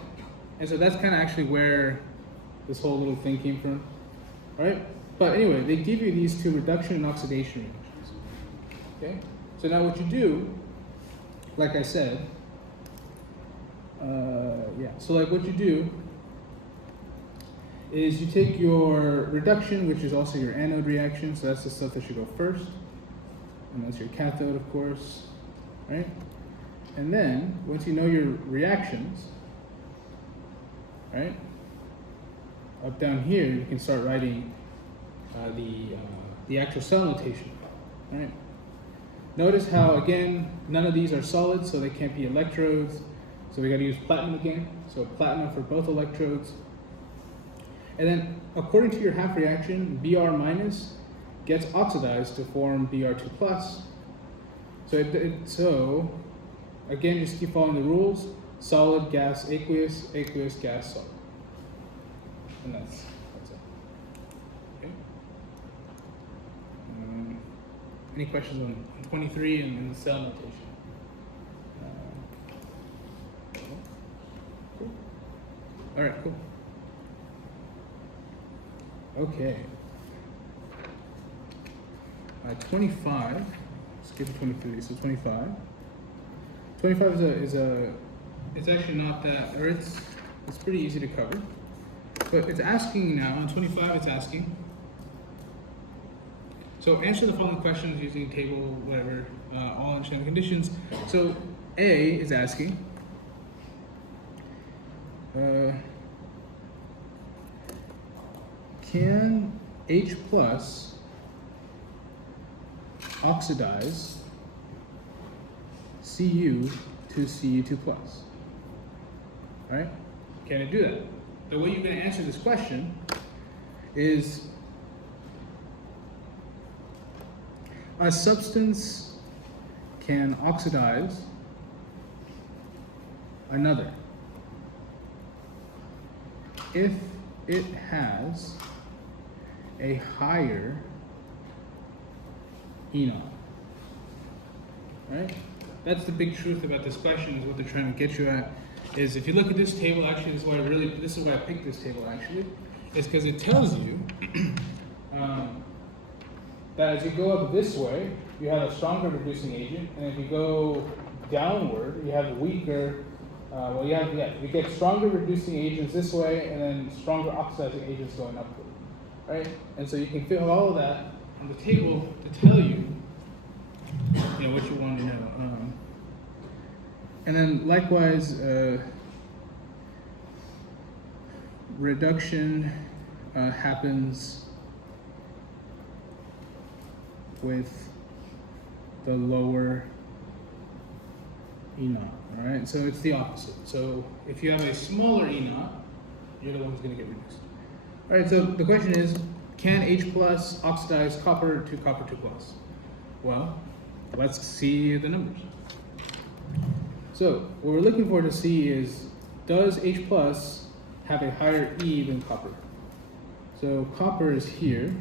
And so that's kind of actually where this whole little thing came from, all right? But anyway, they give you these two reduction and oxidation reactions. Okay, so now what you do, like I said, so like what you do is you take your reduction, which is also your anode reaction, so that's the stuff that should go first, and that's your cathode, of course, right? And then, once you know your reactions, right, up down here, you can start writing the actual cell notation, right? Notice how, again, none of these are solid, so they can't be electrodes. So we got to use platinum again. So platinum for both electrodes. And then, according to your half reaction, Br minus gets oxidized to form Br2 plus. So again, just keep following the rules. Solid, gas, aqueous, aqueous, gas, solid. And that's it. Okay. Any questions on 23 and the cell notation? Cool. All right, cool. Okay. 25. Skip 23. So 25. 25 it's actually not that, or it's pretty easy to cover. But it's asking now on 25. It's asking. So answer the following questions using table, whatever, all understanding conditions. So A is asking, can H plus oxidize Cu to Cu2 plus? right? Can it do that? The way you're going to answer this question is a substance can oxidize another if it has a higher E0, right? That's the big truth about this question, is what they're trying to get you at, is if you look at this table, actually this is why I picked this table actually, is because it tells you that as you go up this way, you have a stronger reducing agent, and if you go downward, you have a weaker, you get stronger reducing agents this way, and then stronger oxidizing agents going upward, right? And so you can fit all of that on the table to tell you, what you want to know. And then likewise, reduction happens with the lower E0, all right? So it's the opposite. So if you have a smaller E0, you're the one who's going to get reduced. All right, so the question is, can H plus oxidize copper to copper 2 plus? Well, let's see the numbers. So what we're looking for to see is, does H plus have a higher E than copper? So copper is here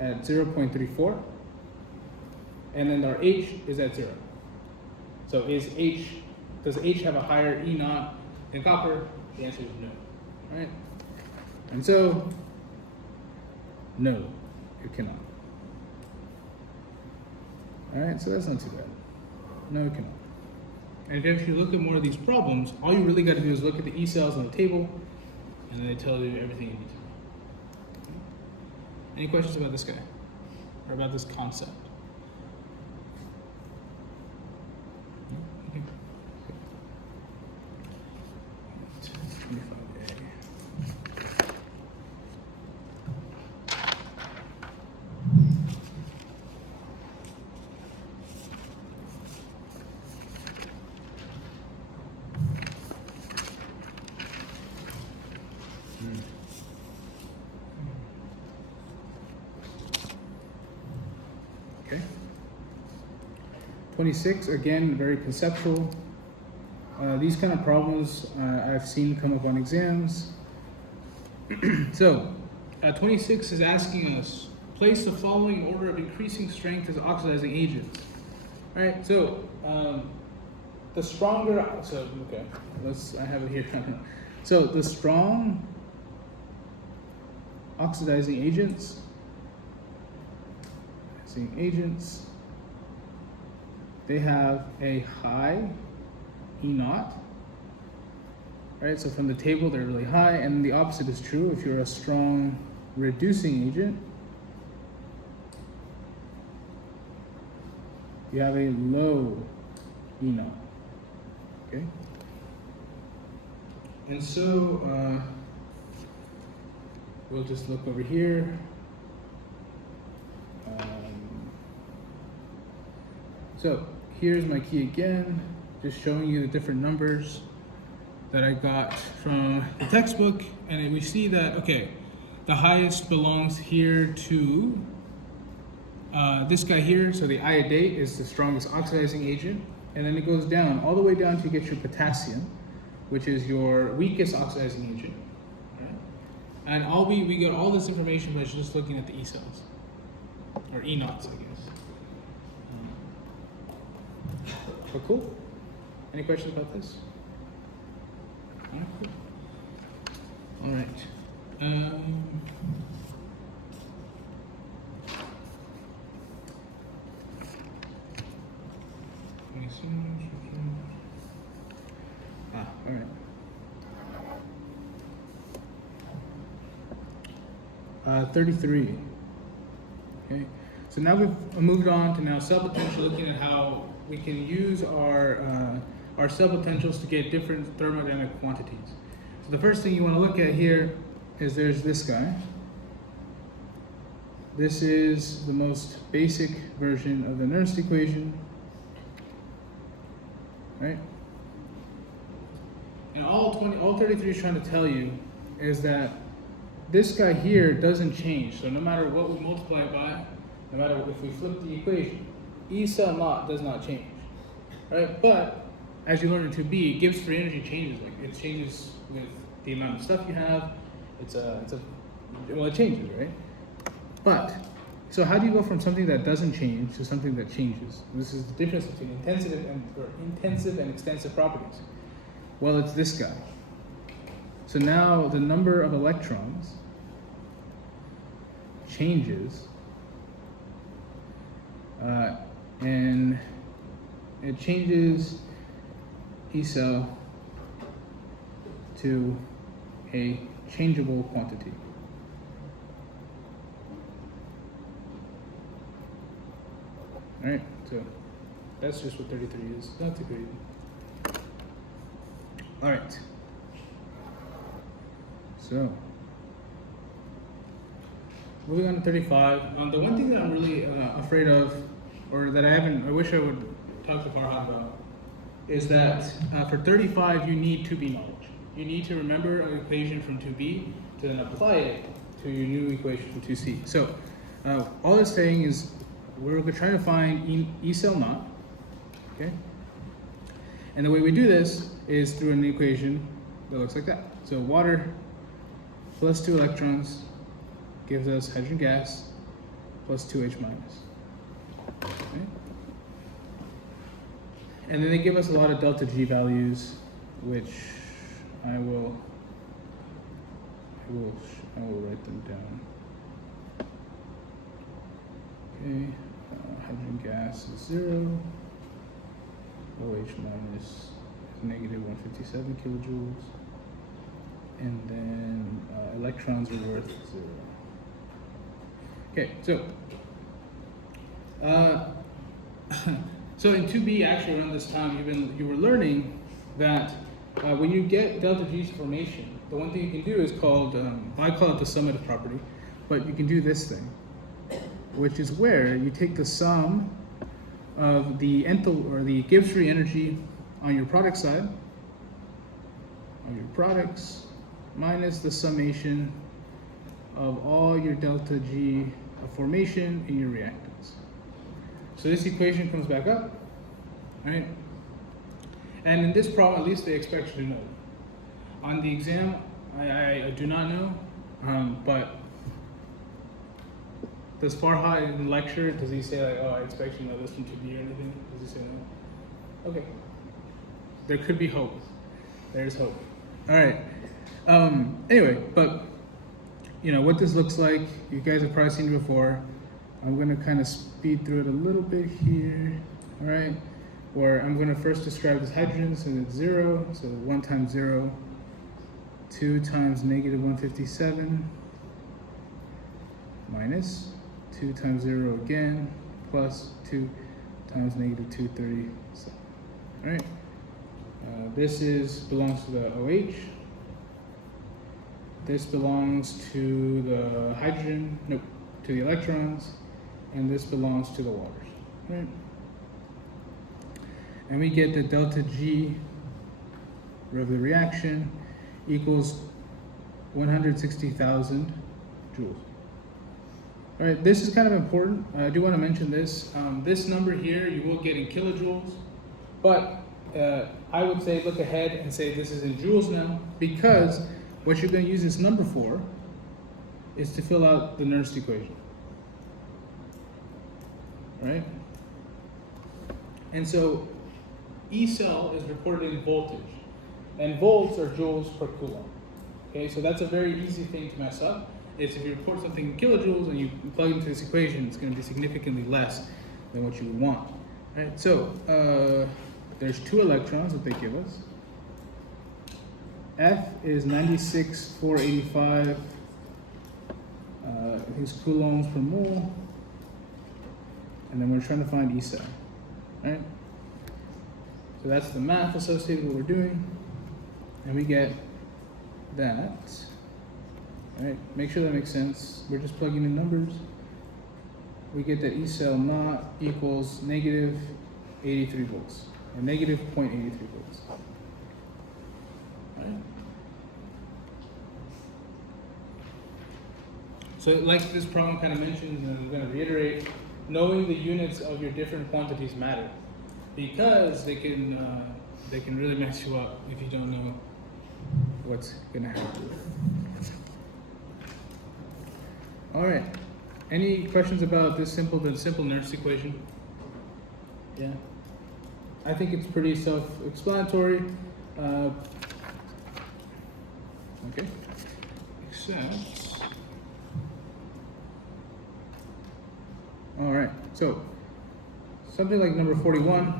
at 0.34, and then our H is at 0. So does H have a higher E0 than copper? The answer is no, right? And so, no, it cannot. All right, so that's not too bad. No, it cannot. And if you look at more of these problems, all you really got to do is look at the E cells on the table, and then they tell you everything you need to know. Any questions about this guy? Or about this concept? Okay. 25A. Okay. 26, again, very conceptual. These kind of problems I've seen come up on exams. So, 26 is asking us, place the following order of increasing strength as oxidizing agents. All right, so the stronger, I have it here. So the strong oxidizing agents, they have a high E0, right? So from the table, they're really high, and the opposite is true. If you're a strong reducing agent, you have a low E0, okay? And so we'll just look over here. So here's my key again, just showing you the different numbers that I got from the textbook, and we see that, okay, the highest belongs here to this guy here. So the iodate is the strongest oxidizing agent, and then it goes down, all the way down to get your potassium, which is your weakest oxidizing agent. Right? And we got all this information by just looking at the E cells, or E naughts, I guess. But cool. Any questions about this? Yeah, cool. All right. All right. 33. Okay. So now we've moved on to now cell potential, looking at how we can use our cell potentials to get different thermodynamic quantities. So the first thing you want to look at here is there's this guy. This is the most basic version of the Nernst equation, right? And all 33 is trying to tell you is that this guy here doesn't change. So no matter what we multiply it by, no matter if we flip the equation, E cell naught does not change, right? But as you learn in 2B, Gibbs free energy changes. Like it changes with the amount of stuff you have. It changes, right? But so how do you go from something that doesn't change to something that changes? This is the difference between intensive and extensive properties. Well, it's this guy. So now the number of electrons changes, and it changes E cell to a changeable quantity. All right, so that's just what 33 is. Not too crazy. All right. So, moving on to 35. The one thing that I'm really afraid of, or that I wish I would talk to Farhad about, is that for 35 you need 2B knowledge. You need to remember an equation from 2B to then apply it to your new equation from 2C. So, all it's saying is we're trying to find E cell naught, okay? And the way we do this is through an equation that looks like that. So water plus 2 electrons gives us hydrogen gas plus 2H minus. Okay? And then they give us a lot of delta G values, which I will write them down. Okay, hydrogen gas is 0. OH minus is negative 157 kilojoules. And then electrons are worth 0. Okay, so so in 2B, actually around this time, you were learning that when you get delta G's formation, the one thing you can do is called, I call it the summative property, but you can do this thing, which is where you take the sum of the Gibbs free energy on your product side, on your products, minus the summation of all your delta G formation in your reactants. So this equation comes back up, right? And in this problem, at least they expect you to know. On the exam, I do not know, but does Farhad in lecture, does he say like, oh, I expect you to know this from 2B or anything? Does he say no? Okay. There could be hope. There's hope. All right. Anyway, but you know what this looks like. You guys have probably seen it before. I'm gonna kind of speed through it a little bit here. All right. Where I'm gonna first describe this hydrogen, so it's 0. So 1 times 0, 2 times negative 157, minus 2 times 0 again, plus 2 times negative 237. All right. This belongs to the OH. This belongs to the hydrogen, nope, to the electrons, and this belongs to the waters. All right. And we get the delta G of the reaction equals 160,000 joules. All right, this is kind of important. I do want to mention this. This number here you will get in kilojoules, but I would say look ahead and say this is in joules now, because what you're going to use this number for is to fill out the Nernst equation. All right? And so E cell is reported in voltage, and volts are joules per coulomb. Okay, so that's a very easy thing to mess up. Is if you report something in kilojoules and you plug into this equation, it's going to be significantly less than what you would want. All right, so there's 2 electrons that they give us. F is 96,485. I think it's coulombs per mole. And then we're trying to find E cell. Right? So that's the math associated with what we're doing. And we get that. All right, make sure that makes sense. We're just plugging in numbers. We get that E cell naught equals negative 83 volts, or negative 0.83 volts. Right? So like this problem kind of mentions, and I'm going to reiterate, knowing the units of your different quantities matter, because they can really mess you up if you don't know what's going to happen. All right. Any questions about this simple Nernst equation? Yeah. I think it's pretty self-explanatory. Okay. Except. All right. So something like number 41.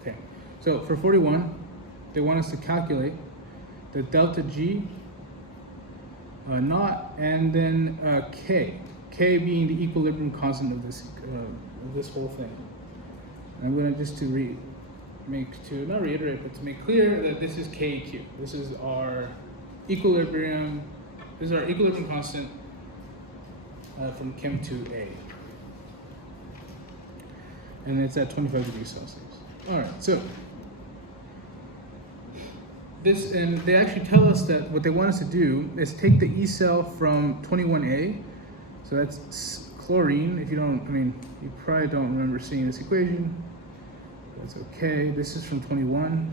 Okay. So for 41, they want us to calculate the delta G naught and then K. K being the equilibrium constant of this whole thing. I'm gonna just not reiterate, but to make clear that this is KQ. This is our equilibrium. This is our equilibrium constant from Chem 2A, and it's at 25 degrees Celsius. All right, so this, and they actually tell us that what they want us to do is take the E cell from 21A. So that's chlorine. If you don't, you probably don't remember seeing this equation. That's okay. This is from 21,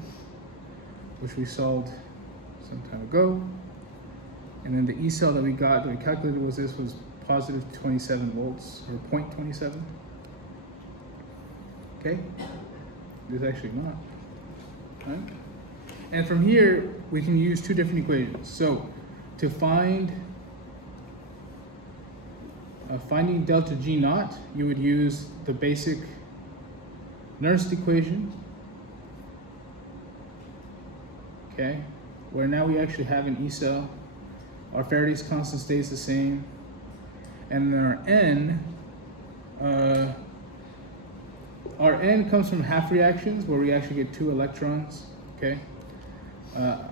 which we solved some time ago. And then the E cell that we calculated was positive 27 volts, or 0.27. Okay? This is actually not. Right? And from here, we can use two different equations. So to finding delta G naught, you would use the basic Nernst equation, okay, where now we actually have an E cell. Our Faraday's constant stays the same, and then our N comes from half reactions where we actually get 2 electrons, okay. I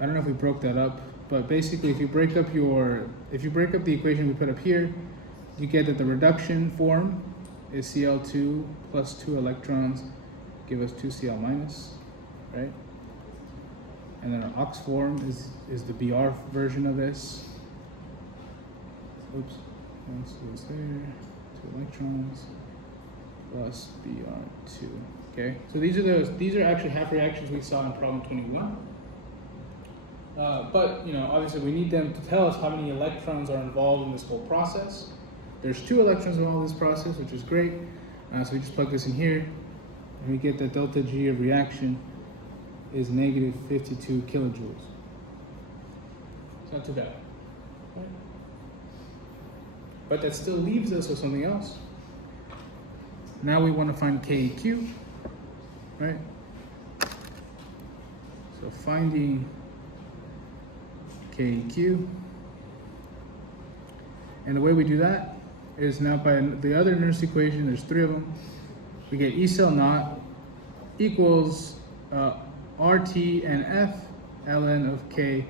don't know if we broke that up, but basically if you break up the equation we put up here, you get that the reduction form is Cl2 plus 2 electrons give us 2 Cl minus, right? And then our ox form is the Br version of this. Oops, one C is there, 2 electrons plus Br2. Okay, so these are actually half reactions we saw in problem 21. But obviously we need them to tell us how many electrons are involved in this whole process. There's 2 electrons involved in this process, which is great. So we just plug this in here, and we get that delta G of reaction is negative 52 kilojoules. It's not too bad. Right? But that still leaves us with something else. Now we want to find KEQ, right? So finding KEQ. And the way we do that is now by the other Nernst equation, there's 3 of them. We get E cell naught equals RT and F ln of KEQ.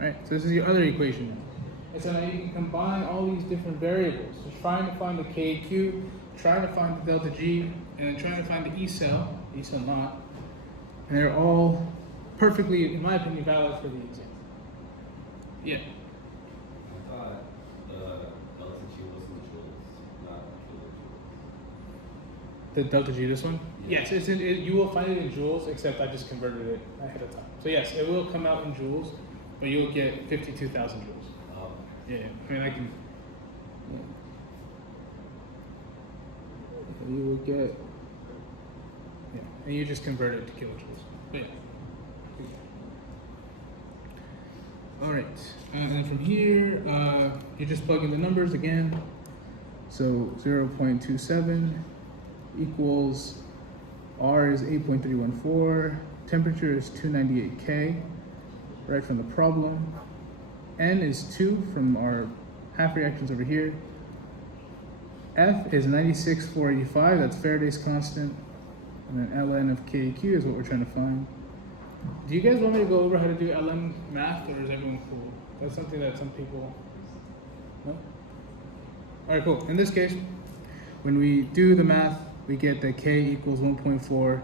Right? So this is the other equation. And so now you can combine all these different variables. So trying to find the KEQ, trying to find the delta G, and then trying to find the E cell naught. And they're all perfectly, in my opinion, valid for the exam. Yeah. I thought the delta G was in joules, not kilojoules. The delta G, this one? Yeah. Yes, you will find it in joules, except I just converted it ahead of time. So yes, it will come out in joules, but you'll get 52,000 joules. Oh. Yeah, I can. You will get. Yeah, and you just convert it to kilojoules. But yeah. All right, and then from here, you just plug in the numbers again. So 0.27 equals R is 8.314, temperature is 298 K, right from the problem. N is 2 from our half reactions over here. F is 96,485, that's Faraday's constant. And then ln of KEQ is what we're trying to find. Do you guys want me to go over how to do LM math, or is everyone cool? That's something that some people, no? All right, cool. In this case, when we do the math, we get that K equals 1.4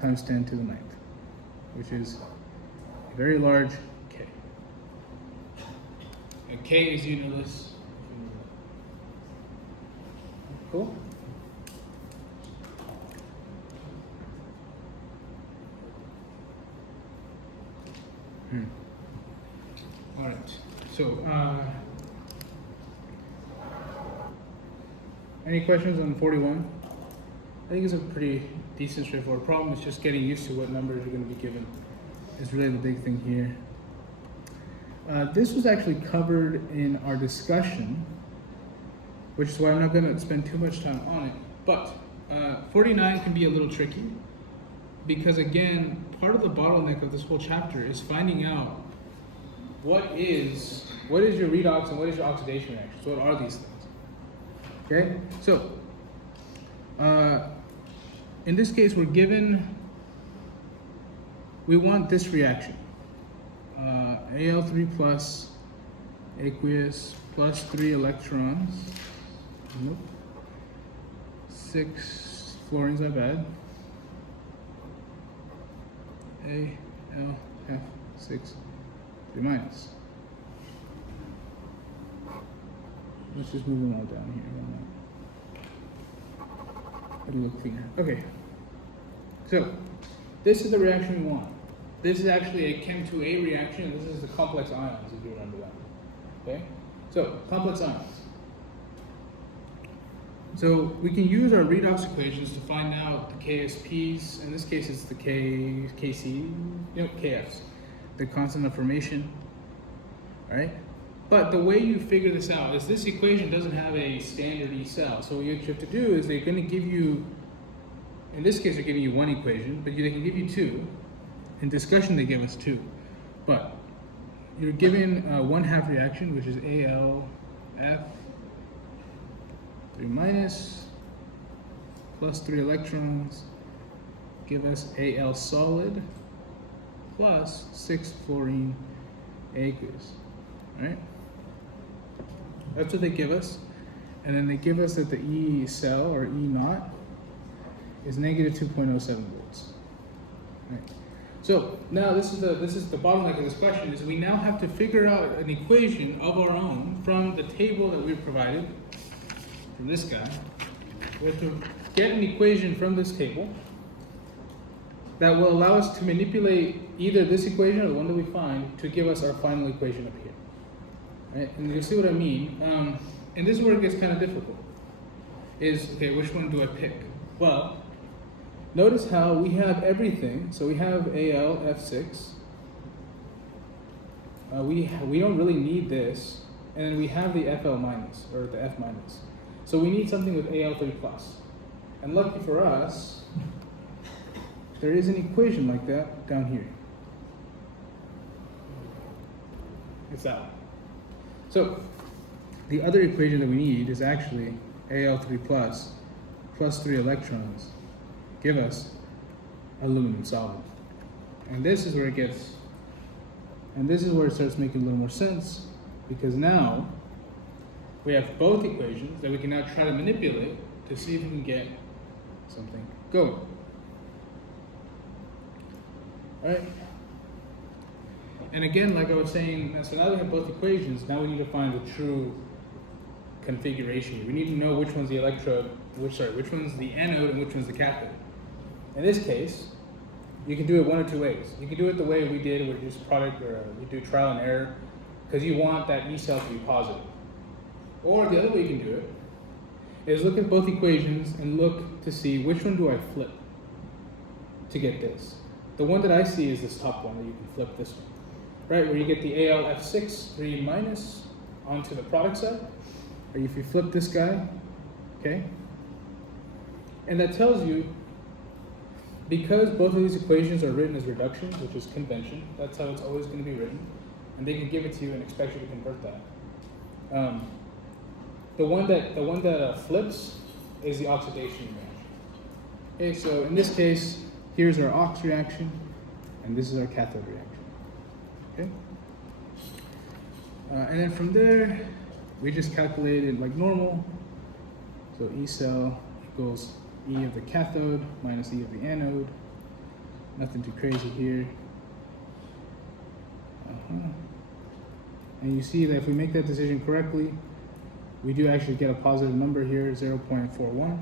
times 10 to the 9th, which is a very large K. And K is unitless. Cool? All right. So, any questions on 41? I think it's a pretty decent straightforward problem. It's just getting used to what numbers you're going to be given is really the big thing here. This was actually covered in our discussion, which is why I'm not going to spend too much time on it. But 49 can be a little tricky because, again, part of the bottleneck of this whole chapter is finding out what is your redox and what is your oxidation reaction. So what are these things? Okay, so in this case, we want this reaction. Al3 plus aqueous plus 3 electrons. Nope. 6 fluorines, I bad. Al(F6) 3 minus. Let's just move them all down here. It'll look cleaner. Okay. So, this is the reaction we want. This is actually a Chem2A reaction. This is the complex ions, if you remember that. Okay? So, complex ions. So, we can use our redox equations to find out the KSPs. In this case, it's the KFs, the constant of formation. All right? But the way you figure this out is this equation doesn't have a standard E cell. So what you have to do is they're going to give you, in this case they're giving you one equation, but they can give you two. In discussion they give us two. But you're given a 1/2 reaction, which is AlF 3 minus plus 3 electrons, give us Al solid plus 6 fluorine aqueous. All right? That's what they give us. And then they give us that the E cell, or E naught, is negative 2.07 volts. Right. So now this is the bottleneck of this question, is we now have to figure out an equation of our own from the table that we provided, from this guy. We have to get an equation from this table that will allow us to manipulate either this equation or the one that we find to give us our final equation up here. Right? And you'll see what I mean. And this is where it gets kind of difficult. Is, okay, which one do I pick? Well, notice how we have everything. So we have AlF6. We don't really need this. And then we have the FL minus, or the F minus. So we need something with Al3 plus. And lucky for us, there is an equation like that down here. It's that one. So the other equation that we need is actually Al3 plus 3 electrons give us aluminum solid. And this is where it starts making a little more sense, because now we have both equations that we can now try to manipulate to see if we can get something going. All right? And again, like I was saying, so now that we have both equations, now we need to find the true configuration. We need to know which one's the electrode, which one's the anode and which one's the cathode. In this case, you can do it one of two ways. You can do it the way we did with just product, or you do trial and error, because you want that E cell to be positive. Or the other way you can do it is look at both equations and look to see which one do I flip to get this. The one that I see is this top one, that you can flip this one. Right, where you get the AlF6 3 minus onto the product side, or if you flip this guy, okay? And that tells you, because both of these equations are written as reductions, which is convention, that's how it's always going to be written, and they can give it to you and expect you to convert that. The one that flips is the oxidation reaction. Okay, so in this case, here's our ox reaction, and this is our cathode reaction. Okay. And then from there, we just calculated like normal. So E cell equals E of the cathode minus E of the anode. Nothing too crazy here. And you see that if we make that decision correctly, we do actually get a positive number here, 0.41.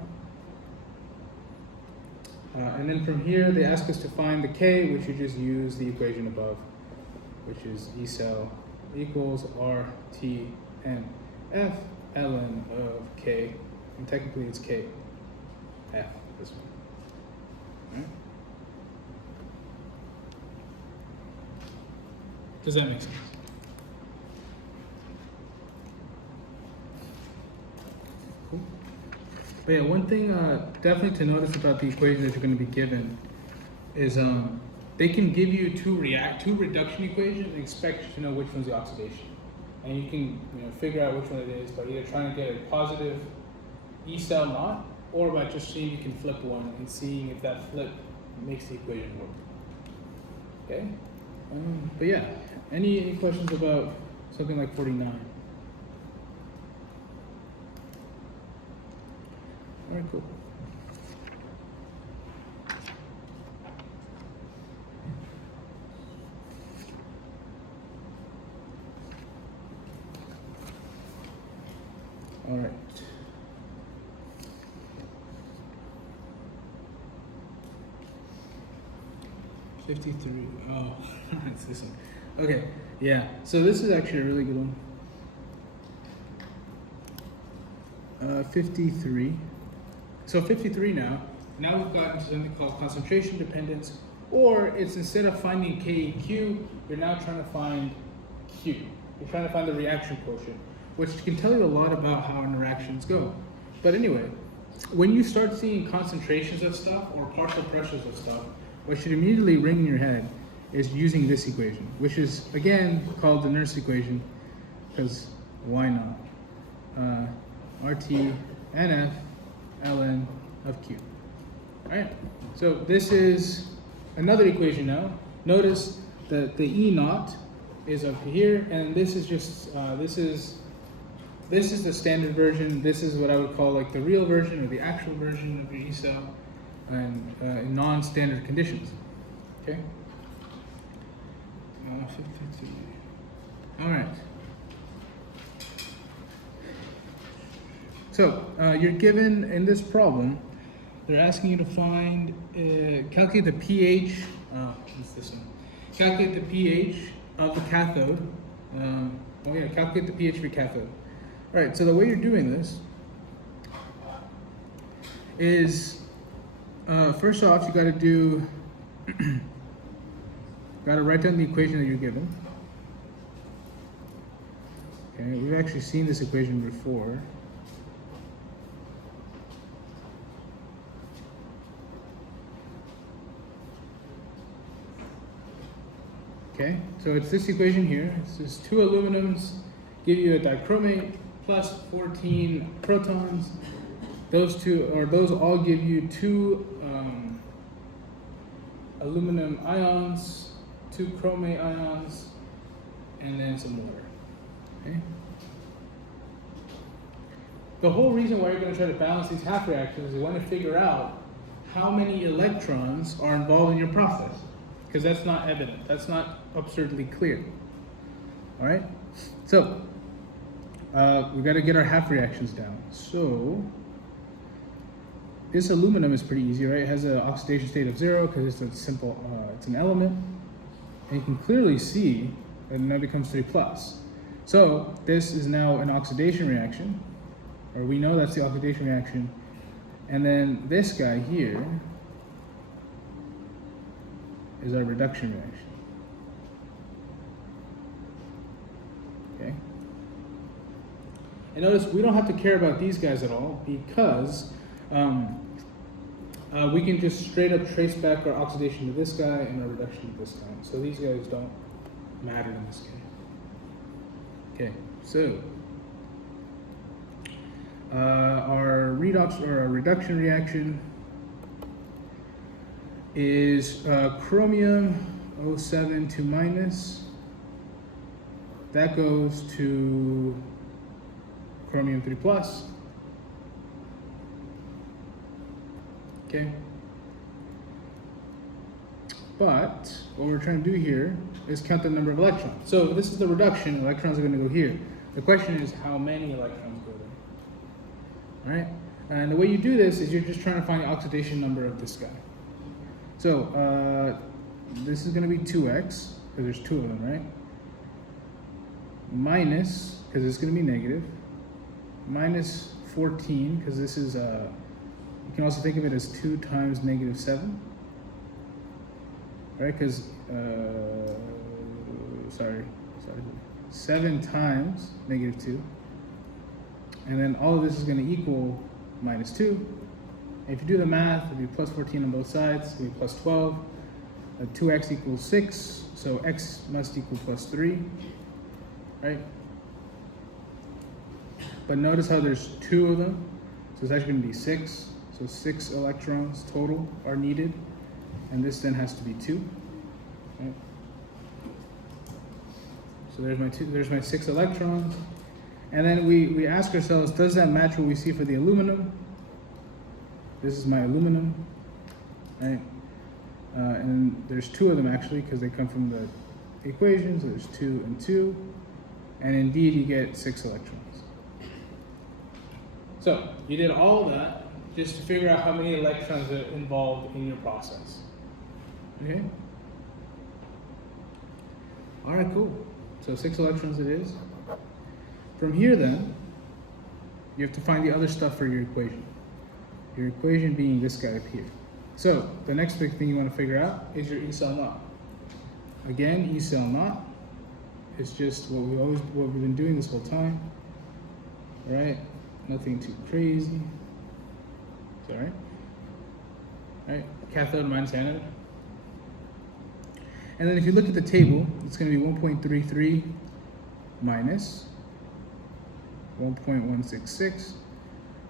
And then from here, they ask us to find the K, which you just use the equation above, which is E cell equals RT and F ln of K, and technically it's K F, this one. All right? Does that make sense? Cool. But yeah, one thing definitely to notice about the equation that you're going to be given is they can give you two reduction equations and expect you to know which one's the oxidation. And you can figure out which one it is by either trying to get a positive E cell knot or by just seeing if you can flip one and seeing if that flip makes the equation work. Okay? But yeah, any questions about something like 49? All right, cool. All right. $53. Oh, it's this one. Okay, yeah. So this is actually a really good one. 53. So 53 now. Now we've gotten to something called concentration dependence, or it's instead of finding K and Q, you're now trying to find Q. You're trying to find the reaction quotient, which can tell you a lot about how interactions go. But anyway, when you start seeing concentrations of stuff or partial pressures of stuff, what should immediately ring in your head is using this equation, which is again called the Nernst equation, because why not? RT NF ln of Q. All right, so this is another equation now. Notice that the E naught is up here, and this is just this is the standard version. This is what I would call like the real version or the actual version of your E cell, and in non-standard conditions. Okay. 52. All right. So you're given in this problem, they're asking you to find, calculate the pH. What's this one? Calculate the pH of the cathode. Calculate the pH of your cathode. All right. So the way you're doing this is, first off, you got to do, got to write down the equation that you're given. Okay, we've actually seen this equation before. Okay, so it's this equation here. It's just 2 aluminums give you a dichromate plus 14 protons. Those all give you 2 aluminum ions, 2 chromate ions, and then some water. Okay. The whole reason why you're going to try to balance these half reactions is you want to figure out how many electrons are involved in your process, because that's not evident. That's not absurdly clear. All right. So we got to get our half reactions down. So this aluminum is pretty easy, right? It has an oxidation state of 0 because it's a simple, it's an element. And you can clearly see that it now becomes 3 plus. So this is now an oxidation reaction, or we know that's the oxidation reaction. And then this guy here is our reduction reaction. Okay. And notice we don't have to care about these guys at all because we can just straight up trace back our oxidation to this guy and our reduction to this guy. So these guys don't matter in this case. Okay, so our redox or our reduction reaction is chromium 07 2 minus. That goes to chromium 3 plus. Okay? But what we're trying to do here is count the number of electrons. So this is the reduction, electrons are going to go here. The question is how many electrons go there. All right? And the way you do this is you're just trying to find the oxidation number of this guy. So this is going to be 2x, because there's two of them, right? Minus, because it's going to be negative, minus 14, because this is, you can also think of it as 2 times negative 7. Right, because, sorry, 7 times negative 2. And then all of this is going to equal minus 2. And if you do the math, it'll be plus 14 on both sides, it'll be plus 12. 2x equals 6, so x must equal plus 3, right? But notice how there's 2 of them, so it's actually going to be 6. So 6 electrons total are needed. And this then has to be 2. Right? So there's my 6 electrons. And then we ask ourselves, does that match what we see for the aluminum? This is my aluminum, right? And there's 2 of them actually, because they come from the equation. So there's 2 and 2. And indeed you get 6 electrons. So you did all of that just to figure out how many electrons are involved in your process. Okay. All right, cool. So 6 electrons it is. From here then, you have to find the other stuff for your equation. Your equation being this guy up here. So the next big thing you want to figure out is your E cell naught. Again, E cell naught is just what we've been doing this whole time. All right? Nothing too crazy. It's all right. All right, cathode minus anode. And then if you look at the table, it's going to be 1.33 minus 1.166,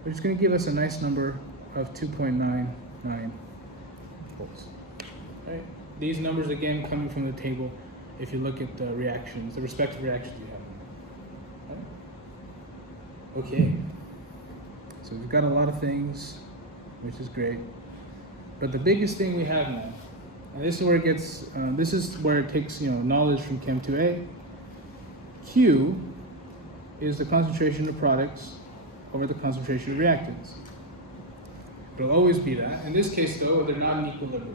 which is going to give us a nice number of 2.99 volts. Right? These numbers, again, coming from the table, if you look at the reactions, the respective reactions you have. Right? Okay. So we've got a lot of things, which is great. But the biggest thing we have now, and this is where it gets, this is where it takes, knowledge from Chem 2A. Q is the concentration of products over the concentration of reactants. It'll always be that. In this case, though, they're not in equilibrium.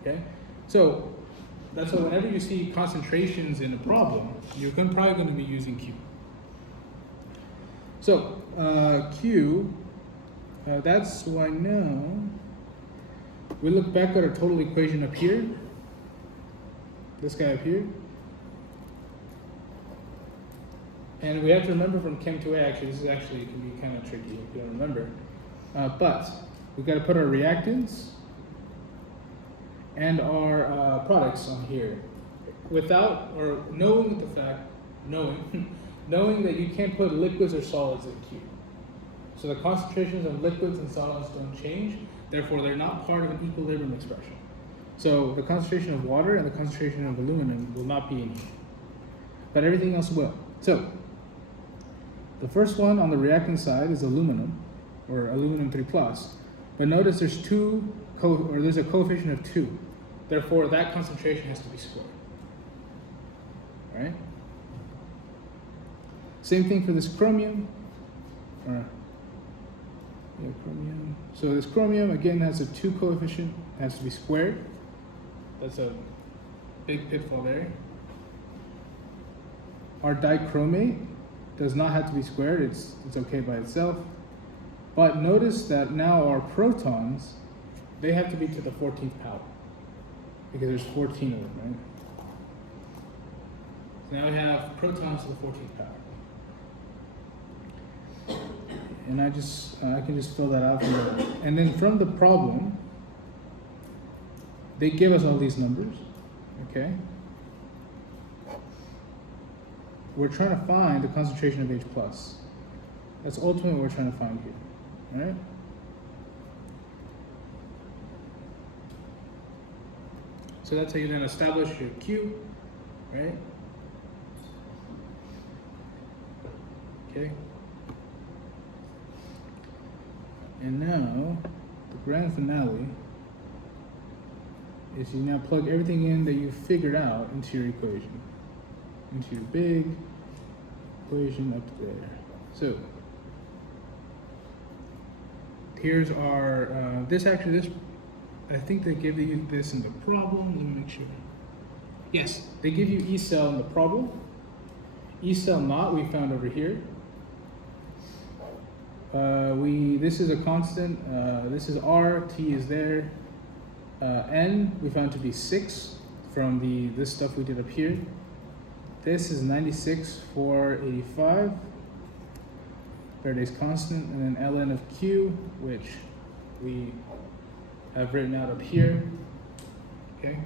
Okay? So that's why whenever you see concentrations in a problem, you're probably going to be using Q. So Q, that's why now we look back at our total equation up here, this guy up here, and we have to remember from Chem 2A, actually, this is actually, it can be kind of tricky if you don't remember, but we've got to put our reactants and our products on here, without, or knowing the fact, knowing that you can't put liquids or solids in Q. So the concentrations of liquids and solids don't change, therefore they're not part of an equilibrium expression. So the concentration of water and the concentration of aluminum will not be in here, but everything else will. So the first one on the reactant side is aluminum, or aluminum 3+, but notice there's there's a coefficient of 2, therefore that concentration has to be squared. Right? Same thing for this chromium, chromium. So this chromium, again, has a 2 coefficient, has to be squared. That's a big pitfall there. Our dichromate does not have to be squared, it's okay by itself. But notice that now our protons, they have to be to the 14th power, because there's 14 of them, right? So now we have protons to the 14th power. And I can just fill that out here. And then from the problem, they give us all these numbers, okay? We're trying to find the concentration of H+. That's ultimately what we're trying to find here, all right? So that's how you then establish your Q, right? Okay. And now the grand finale is you now plug everything in that you figured out into your equation, into your big equation up there. So here's our, I think they give you this in the problem. Let me make sure. Yes, they give you E cell in the problem. E cell naught we found over here. This is a constant. This is R. T is there. N we found to be 6 from this stuff we did up here. This is 96,485. Faraday's constant, and then ln of Q, which we have written out up here. Okay.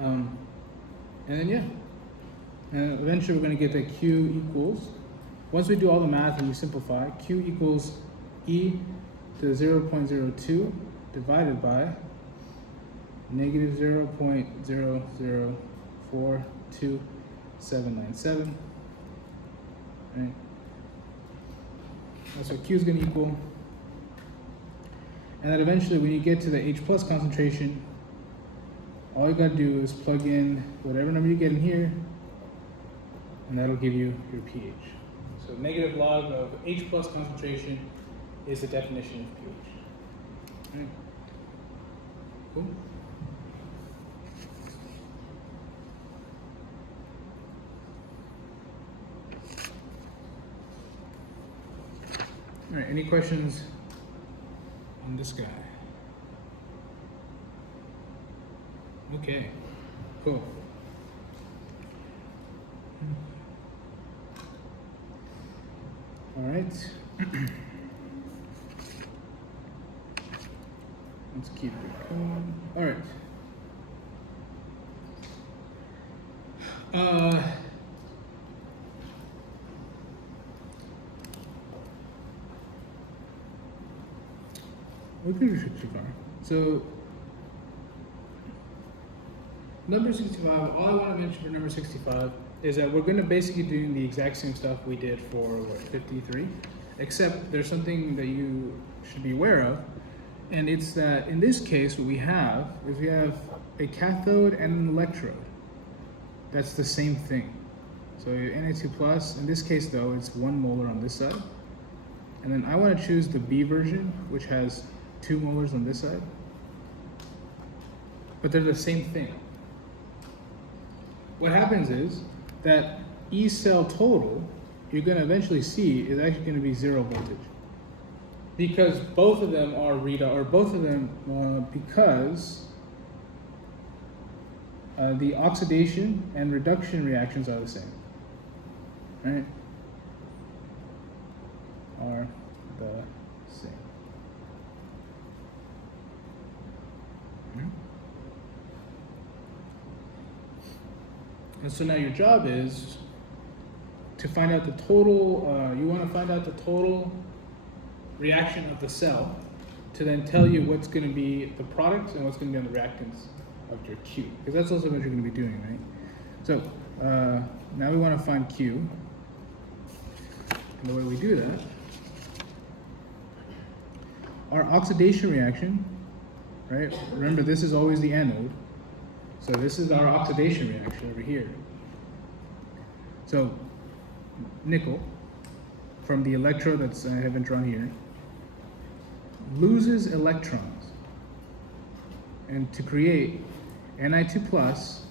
And then yeah, and eventually we're going to get that Q equals. Once we do all the math and we simplify, Q equals E to the 0.02 divided by negative 0.0042797. Right? That's what Q is going to equal. And then eventually when you get to the H plus concentration, all you got to do is plug in whatever number you get in here, and that'll give you your pH. So negative log of H plus concentration is the definition of pH. Right. Cool. All right, any questions on this guy? Okay, cool. All right. Let's keep it going. All right. We can do 65. So, number 65, all I want to mention for number 65 is that we're going to basically do the exact same stuff we did for, 53, except there's something that you should be aware of, and it's that in this case, what we have is we have a cathode and an electrode. That's the same thing. So Na2 plus, in this case though, it's 1 molar on this side. And then I want to choose the B version, which has 2 molars on this side. But they're the same thing. What happens is that E cell total, you're going to eventually see, is actually going to be 0 voltage. Because both of them are because the oxidation and reduction reactions are the same. Right? Are the same. And so now your job is to find out the total, you want to find out the total reaction of the cell to then tell you what's going to be the product and what's going to be on the reactants of your Q. Because that's also what you're going to be doing, right? So now we want to find Q. And the way we do that, our oxidation reaction, right? Remember, this is always the anode. So this is our oxidation reaction over here. So nickel, from the electrode that's I haven't drawn here, loses electrons, and to create Ni2 plus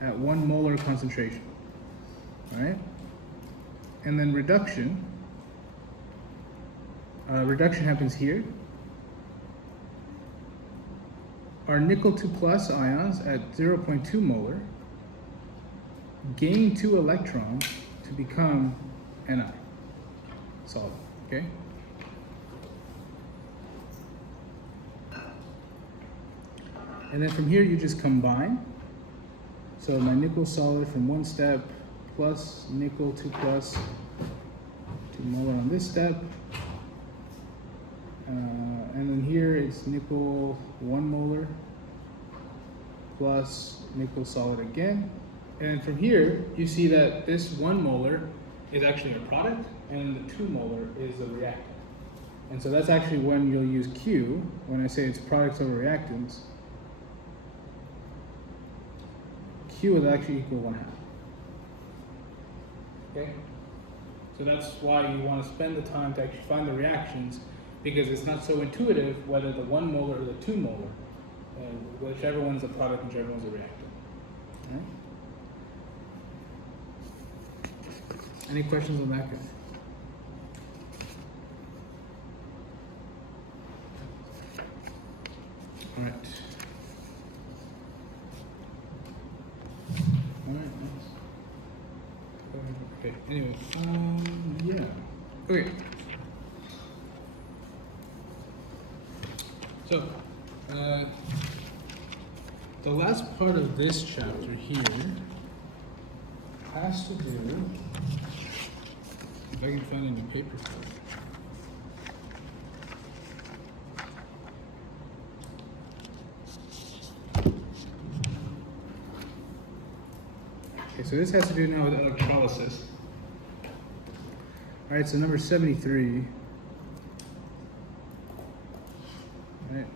at 1 molar concentration. All right, and then reduction. Reduction happens here. Our nickel 2 plus ions at 0.2 molar gain 2 electrons to become Ni solid, okay? And then from here you just combine. So my nickel solid from one step plus nickel 2 plus 2 molar on this step. And then here it's nickel 1 molar plus nickel solid again. And from here, you see that this 1 molar is actually a product and the 2 molar is the reactant. And so that's actually when you'll use Q, when I say it's products over reactants. Q will actually equal 1/2. Okay? So that's why you want to spend the time to actually find the reactions, because it's not so intuitive whether the 1 molar or the 2 molar, whichever one's a product and whichever one's a reactant. All right? Any questions on that guy? All right. All right, nice. Okay, anyway, yeah. Okay. So, the last part of this chapter here has to do, if I can find any paper for it. Okay, so this has to do now with electrolysis. All right, so number 73. All right.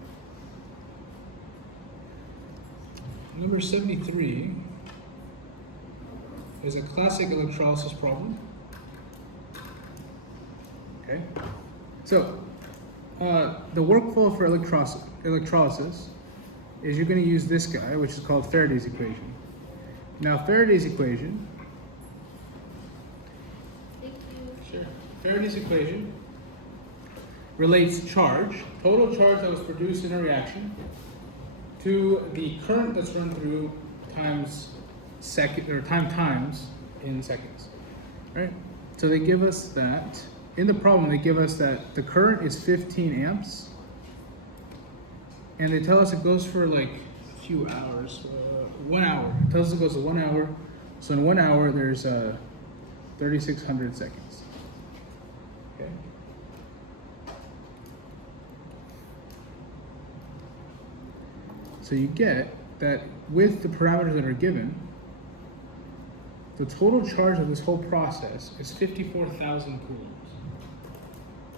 Number 73 is a classic electrolysis problem. Okay. So, the workflow for electrolysis is you're going to use this guy, which is called Faraday's equation. Now, Faraday's equation. Thank you. Sure. Faraday's equation relates charge, total charge that was produced in a reaction, to the current that's run through times times in seconds. Right? So they give us that. In the problem, they give us that the current is 15 amps, and they tell us it goes for like a few hours, 1 hour. It tells us it goes to 1 hour. So in 1 hour, there's 3,600 seconds. Okay. So you get that with the parameters that are given, the total charge of this whole process is 54,000 coulombs.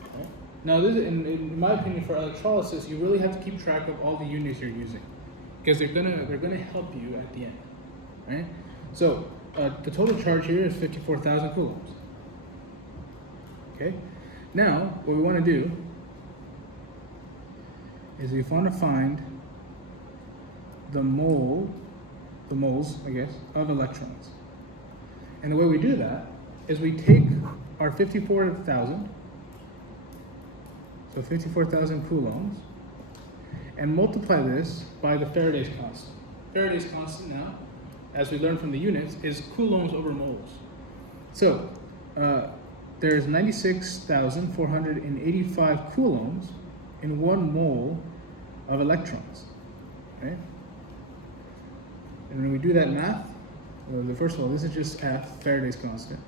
Okay. Now, this, in my opinion, for electrolysis, you really have to keep track of all the units you're using, because they're gonna help you at the end, right? So the total charge here is 54,000 coulombs. Okay. Now, what we want to do is we want to find the moles, I guess, of electrons. And the way we do that is we take our 54,000, so 54,000 coulombs, and multiply this by the Faraday's constant. Faraday's constant now, as we learned from the units, is coulombs over moles. So there's 96,485 coulombs in 1 mole of electrons, right? And when we do that math, first of all, this is just F, Faraday's constant.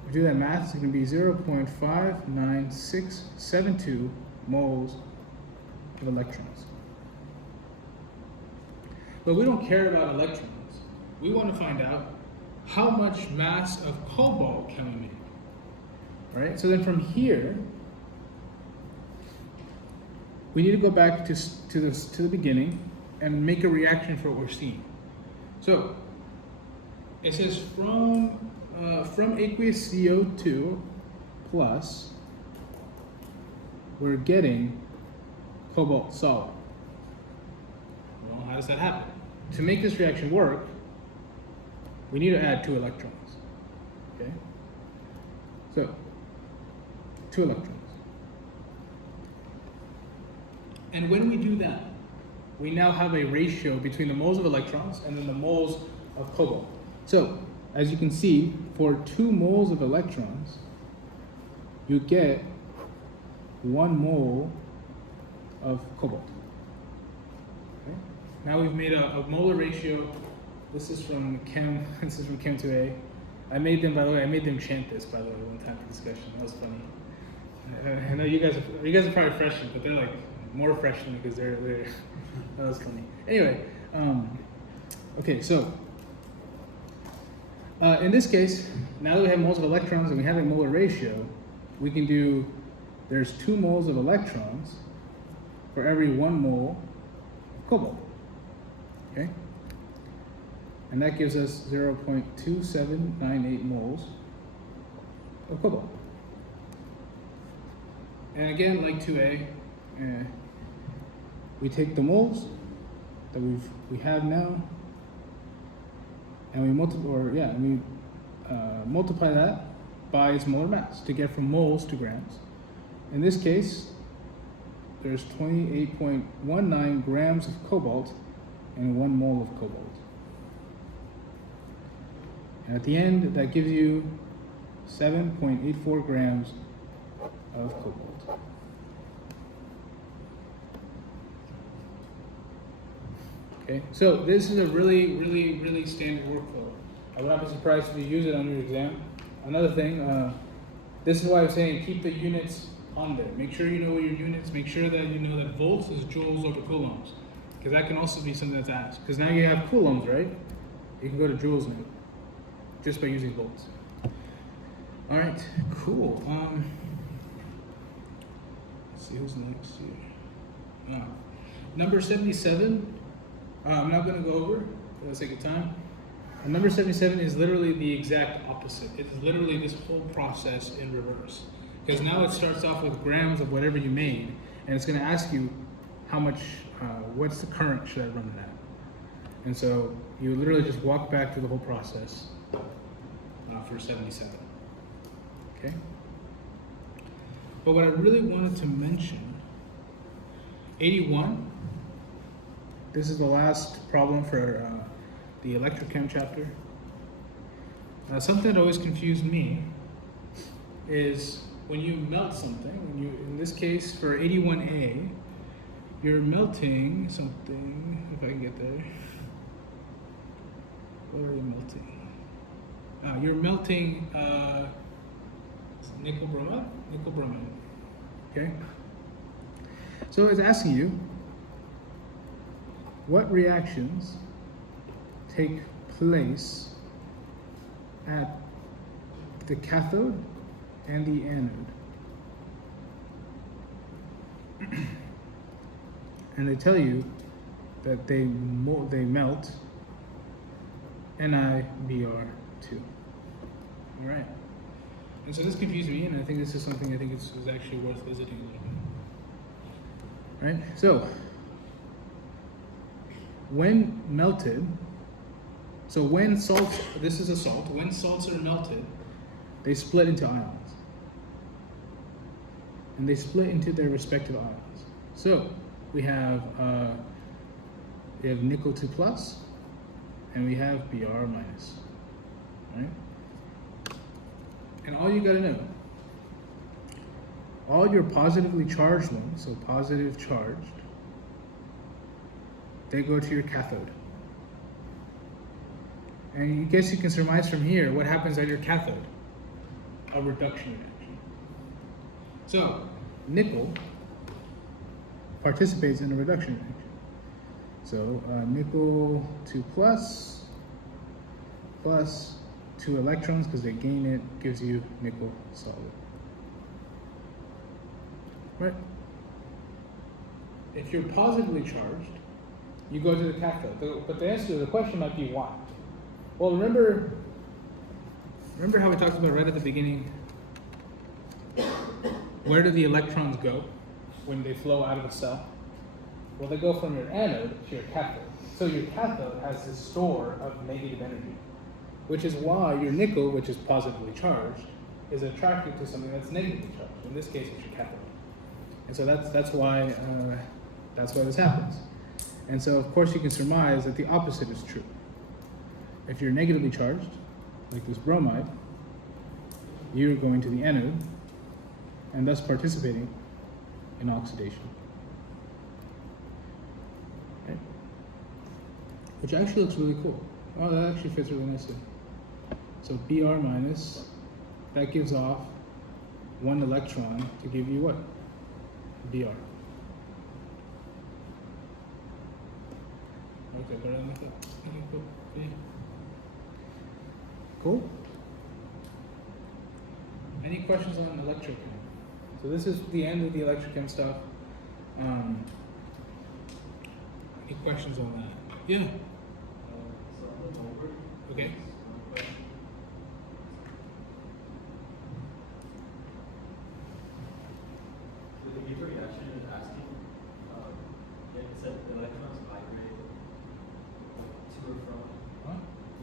If we do that math, it's going to be 0.59672 moles of electrons. But we don't care about electrons. We want to find out how much mass of cobalt can we make, right? So then from here, we need to go back to the beginning and make a reaction for what we're seeing. So it says from aqueous CO2 plus, we're getting cobalt solid. Well, how does that happen? To make this reaction work, we need to add 2 electrons. Okay? So 2 electrons. And when we do that, we now have a ratio between the moles of electrons and then the moles of cobalt. So, as you can see, for 2 moles of electrons, you get 1 mole of cobalt. Okay? Now we've made a molar ratio. This is from Chem. This is from Chem 2A. I made them, by the way. I made them chant this, by the way, one time for discussion. That was funny. I know you guys are probably freshmen, but they're like more freshmen because they're that was funny. Anyway, okay, so in this case, now that we have moles of electrons and we have a molar ratio, we can do there's 2 moles of electrons for every 1 mole of cobalt. Okay? And that gives us 0.2798 moles of cobalt. And again, like 2A, we take the moles that we have now, and we multiply that by its molar mass to get from moles to grams. In this case, there's 28.19 grams of cobalt and 1 mole of cobalt. And at the end, that gives you 7.84 grams of cobalt. Okay, so this is a really standard workflow. I would not be surprised if you use it on your exam. Another thing, this is why I'm saying keep the units on there. Make sure you know your units. Make sure that you know that volts is joules over coulombs, because that can also be something that's asked. Because now you have coulombs, right? You can go to joules now, just by using volts. All right, cool. Let's see who's next here. Number 77. I'm not going to go over for the sake of time. Number 77 is literally the exact opposite. It's literally this whole process in reverse. Because now it starts off with grams of whatever you made, and it's going to ask you how much, what's the current should I run it at? And so you literally just walk back through the whole process for 77. Okay? But what I really wanted to mention, 81. This is the last problem for the Electrochem chapter. Something that always confused me is when you melt something, in this case for 81A, you're melting something, if I can get there. What are you melting? You're melting nickel bromide? Nickel bromide, okay? So it's asking you, what reactions take place at the cathode and the anode? And they tell you that they melt NiBr2. All right. And so this confused me, and I think this is something I think is actually worth visiting a little bit. Right? So when melted, so when salts, this is a salt, when salts are melted, they split into ions. And they split into their respective ions. So we have nickel 2 plus, and we have Br minus, right? And all you gotta know, all your positively charged ones, so positive charged, they go to your cathode. And I guess you can surmise from here what happens at your cathode. A reduction reaction. So, nickel participates in a reduction reaction. So, nickel 2 plus 2 electrons, because they gain it, gives you nickel solid. Right? If you're positively charged, you go to the cathode. But the answer to the question might be why. Well, remember how we talked about right at the beginning, where do the electrons go when they flow out of a cell? Well, they go from your anode to your cathode. So your cathode has this store of negative energy, which is why your nickel, which is positively charged, is attracted to something that's negatively charged. In this case, it's your cathode. And so that's why this happens. And so, of course, you can surmise that the opposite is true. If you're negatively charged, like this bromide, you're going to the anode and thus participating in oxidation. Okay. Which actually looks really cool. Oh, that actually fits really nicely. So Br minus, that gives off 1 electron to give you what? Br. Okay, better than that. Okay, cool. Yeah. Cool? Any questions on Electrochem? So this is the end of the Electrochem stuff. Any questions on that? Yeah. So on the over. Okay. One question. The behavior reaction is asking, it said electrons migrate to or from, Huh?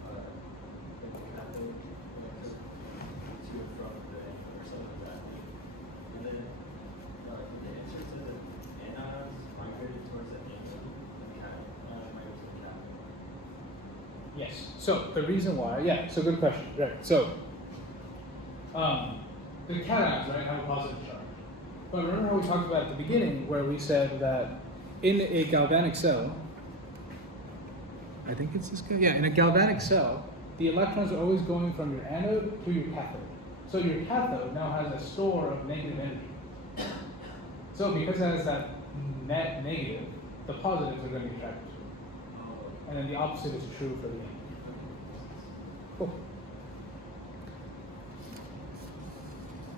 like the cathode electron to or from the anode or something like that. And then the answer said that anions migrated towards the anode and cation migrated to the cathode. Yes. So the reason why, yeah. So good question. Right. So the cations, right, have a positive charge. But remember how we talked about at the beginning, where we said that in a galvanic cell, I think it's this guy. Yeah, in a galvanic cell, the electrons are always going from your anode to your cathode. So your cathode now has a store of negative energy. So because it has that net negative, the positives are going to be attracted to it. And then the opposite is true for the anode. Cool.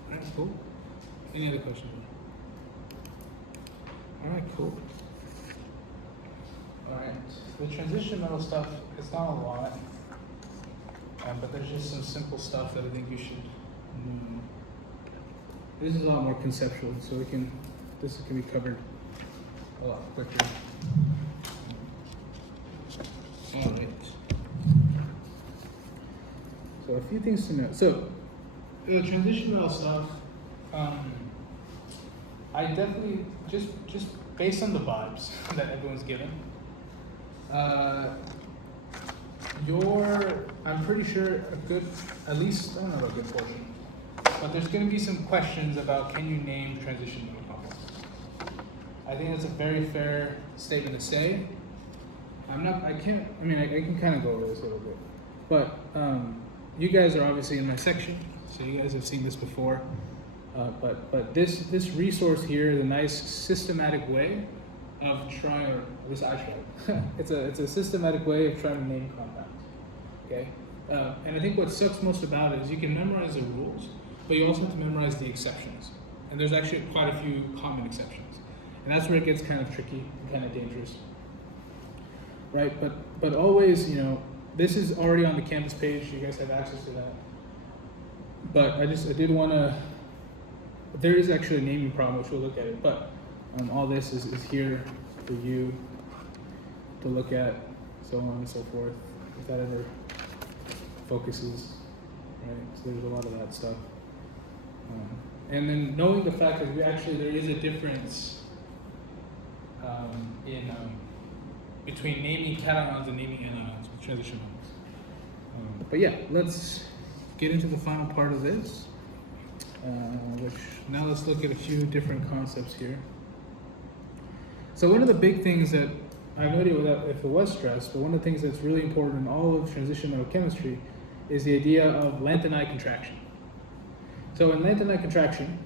Alright, cool. Any other questions? Alright, cool. Alright, the transition metal stuff is not a lot, but there's just some simple stuff that I think you should know. This is a lot more conceptual, so this can be covered a lot quicker. Alright. So a few things to know. So the transition metal stuff, I definitely just based on the vibes that everyone's given. I'm pretty sure a good, at least I don't know about a good portion, but there's going to be some questions about can you name transition metal compounds. I think that's a very fair statement to say. I can kind of go over this a little bit, but you guys are obviously in my section, so you guys have seen this before. But this resource here is a nice systematic way of trying, or at least I tried. it's a systematic way of trying to name compounds. Okay, and I think what sucks most about it is you can memorize the rules, but you also have to memorize the exceptions. And there's actually quite a few common exceptions, and that's where it gets kind of tricky and kind of dangerous. Right, but always, this is already on the Canvas page. You guys have access to that. But I did want to. There is actually a naming problem, which we'll look at it. But all this is here for you to look at, so on and so forth, if that ever focuses. Right, so there's a lot of that stuff. And then knowing the fact that there is a difference in between naming cations and naming anions with transition metals. But yeah, let's get into the final part of this, which now let's look at a few different concepts here. So one of the big things that I have no idea if it was stressed, but one of the things that's really important in all of transition metal chemistry is the idea of lanthanide contraction. So in lanthanide contraction,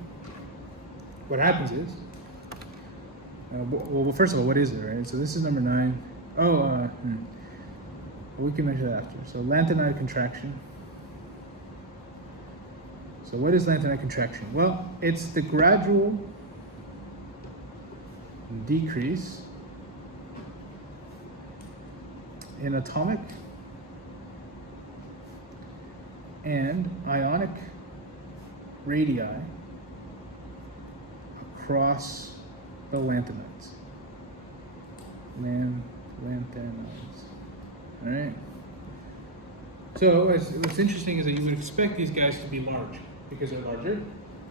what happens is, well, first of all, what is it, right? So this is number 9. We can measure that after. So lanthanide contraction. So what is lanthanide contraction? Well, it's the gradual decrease in atomic and ionic radii across the lanthanides. Lanthanides. All right. So what's interesting is that you would expect these guys to be large because they're larger.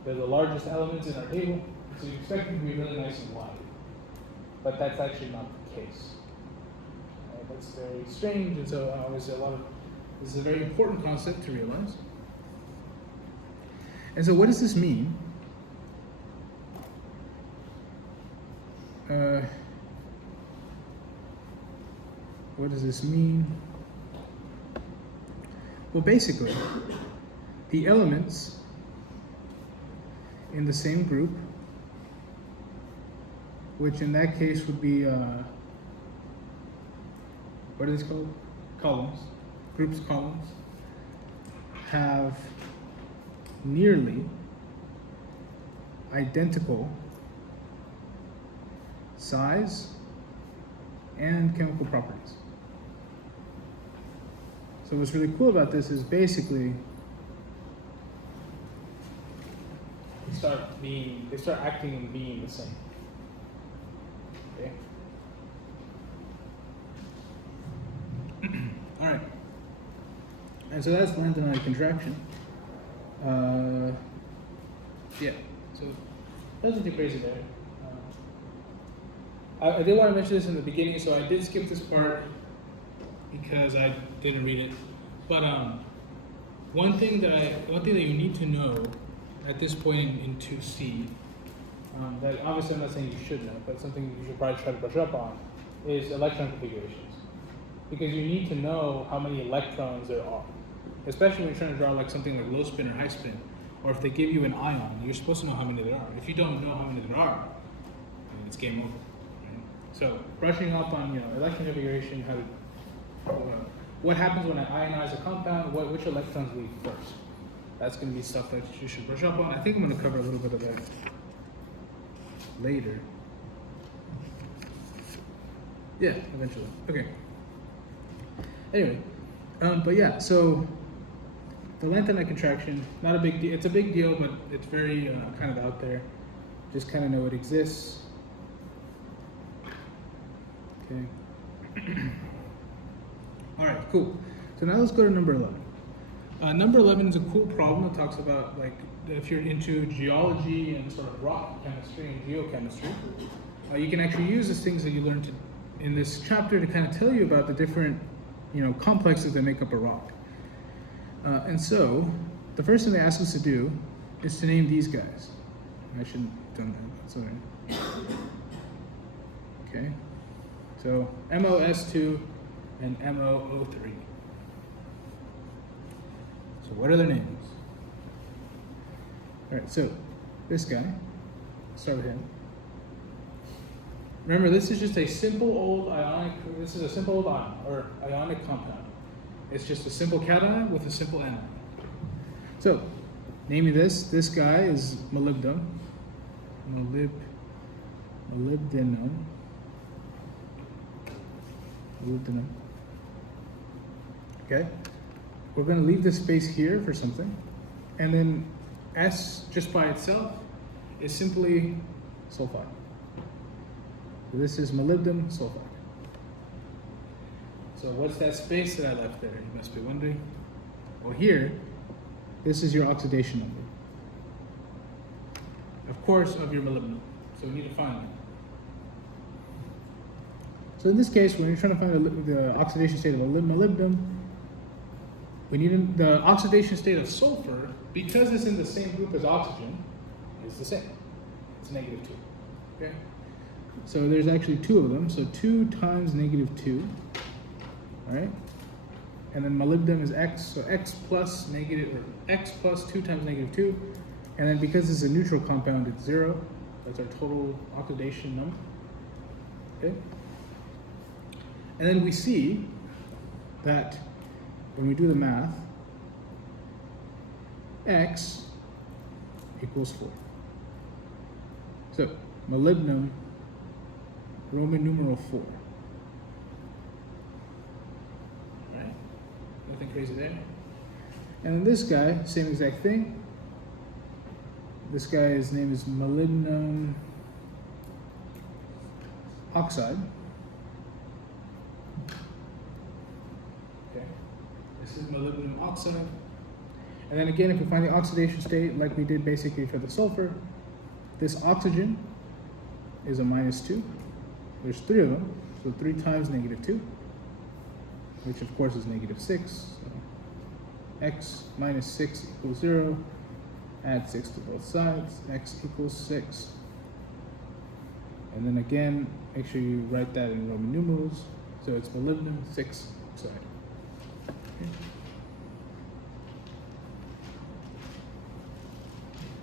They're the largest elements in our table, so you expect them to be really nice and wide. But that's actually not the case. That's very strange, and so obviously this is a very important concept to realize. And so what does this mean? What does this mean? Well, basically, the elements in the same group, which in that case would be, what are these called? Columns. Groups columns have nearly identical size and chemical properties. So what's really cool about this is basically they start acting and being the same. Okay. All right. And so that's lanthanide contraction. Yeah. So nothing too crazy there. I did want to mention this in the beginning, so I did skip this part because I didn't read it. But one thing that you need to know at this point in 2C, that obviously I'm not saying you should know, but something you should probably try to brush up on, is electron configurations. Because you need to know how many electrons there are, especially when you're trying to draw like something like low spin or high spin, or if they give you an ion, you're supposed to know how many there are. If you don't know how many there are, then it's game over. Right? So brushing up on electron configuration, what happens when I ionize a compound, which electrons leave first. That's going to be stuff that you should brush up on. I think I'm going to cover a little bit of that later. Yeah, eventually. Okay. Anyway, but yeah, so the lanthanide contraction, not a big deal. It's a big deal, but it's very kind of out there. Just kind of know it exists. Okay. All right, cool. So now let's go to number 11. Number 11 is a cool problem that talks about, like, if you're into geology and sort of rock chemistry and geochemistry, you can actually use the things that you learned in this chapter to kind of tell you about the different complexes that make up a rock. And so, the first thing they ask us to do is to name these guys. I shouldn't have done that, that's all right. Okay, so MOS2 and MOO3. So what are their names? All right, so this guy, start with him. Remember, this is just a simple old ionic compound. It's just a simple cation with a simple anion. So, naming this guy is molybdenum. Molybdenum. Okay? We're going to leave this space here for something. And then S, just by itself, is simply sulfide. So this is molybdenum sulfide. So what's that space that I left there? You must be wondering. Well, here, this is your oxidation number. Of course, of your molybdenum. So we need to find it. So in this case, when you're trying to find the oxidation state of molybdenum, we need the oxidation state of sulfur, because it's in the same group as oxygen, is the same. It's -2. Okay? So there's actually two of them. So 2 times -2. All right? And then molybdenum is X, so X plus 2 times -2. And then because it's a neutral compound, it's 0. That's our total oxidation number. Okay? And then we see that when we do the math, X equals 4. So molybdenum, Roman numeral 4. Right? Nothing crazy there. And then this guy, same exact thing. This guy's name is molybdenum oxide. Okay. This is molybdenum oxide. And then again, if we find the oxidation state like we did basically for the sulfur, this oxygen is a -2. There's 3 of them, so 3 times -2, which of course is -6. So X minus 6 equals 0. Add 6 to both sides. X equals 6. And then again, make sure you write that in Roman numerals. So it's molybdenum 6 oxide. Okay.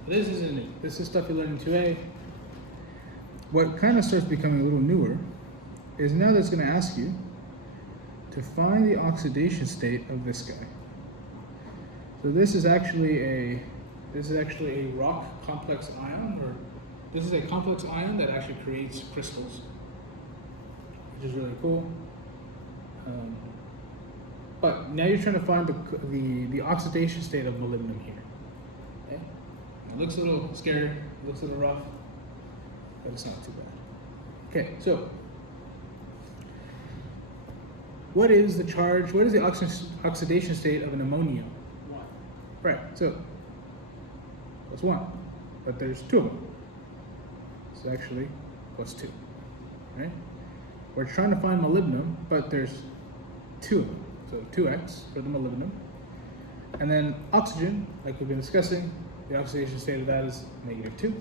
This isn't it. This is stuff you learned in 2A. What kind of starts becoming a little newer is now that's going to ask you to find the oxidation state of this guy. So this is actually a This is actually a rock complex ion, or this is a complex ion that actually creates crystals, which is really cool. But now you're trying to find the oxidation state of molybdenum here. Okay? It looks a little scary, it looks a little rough, but it's not too bad. Okay, so what is the charge, what is the oxidation state of an ammonium? 1. Right, so that's 1, but there's 2 of them. So actually, plus 2, right? We're trying to find molybdenum, but there's 2 of them. So 2x for the molybdenum. And then oxygen, like we've been discussing, the oxidation state of that is -2.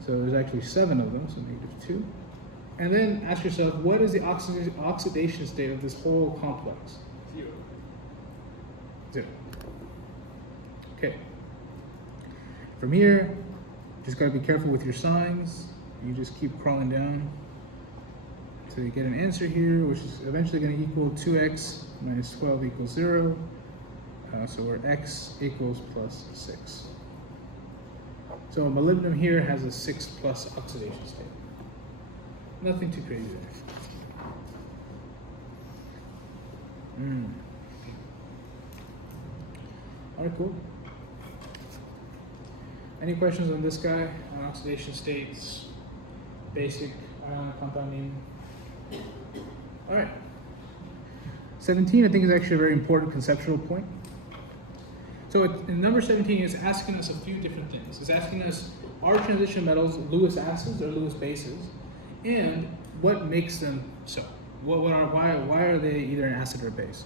So there's actually 7 of them, so -2. And then ask yourself, what is the oxidation state of this whole complex? 0. 0. Okay. From here, just gotta be careful with your signs. You just keep crawling down until you get an answer here, which is eventually gonna equal 2x minus 12 equals 0. So where x equals plus 6. So molybdenum here has a 6+ oxidation state. Nothing too crazy there. Alright, cool. Any questions on this guy, on oxidation states, basic ion compounding? Alright. 17, I think, is actually a very important conceptual point. So in number 17, it's asking us a few different things. It's asking us, are transition metals Lewis acids or Lewis bases? And what makes them so? Why are they either an acid or a base?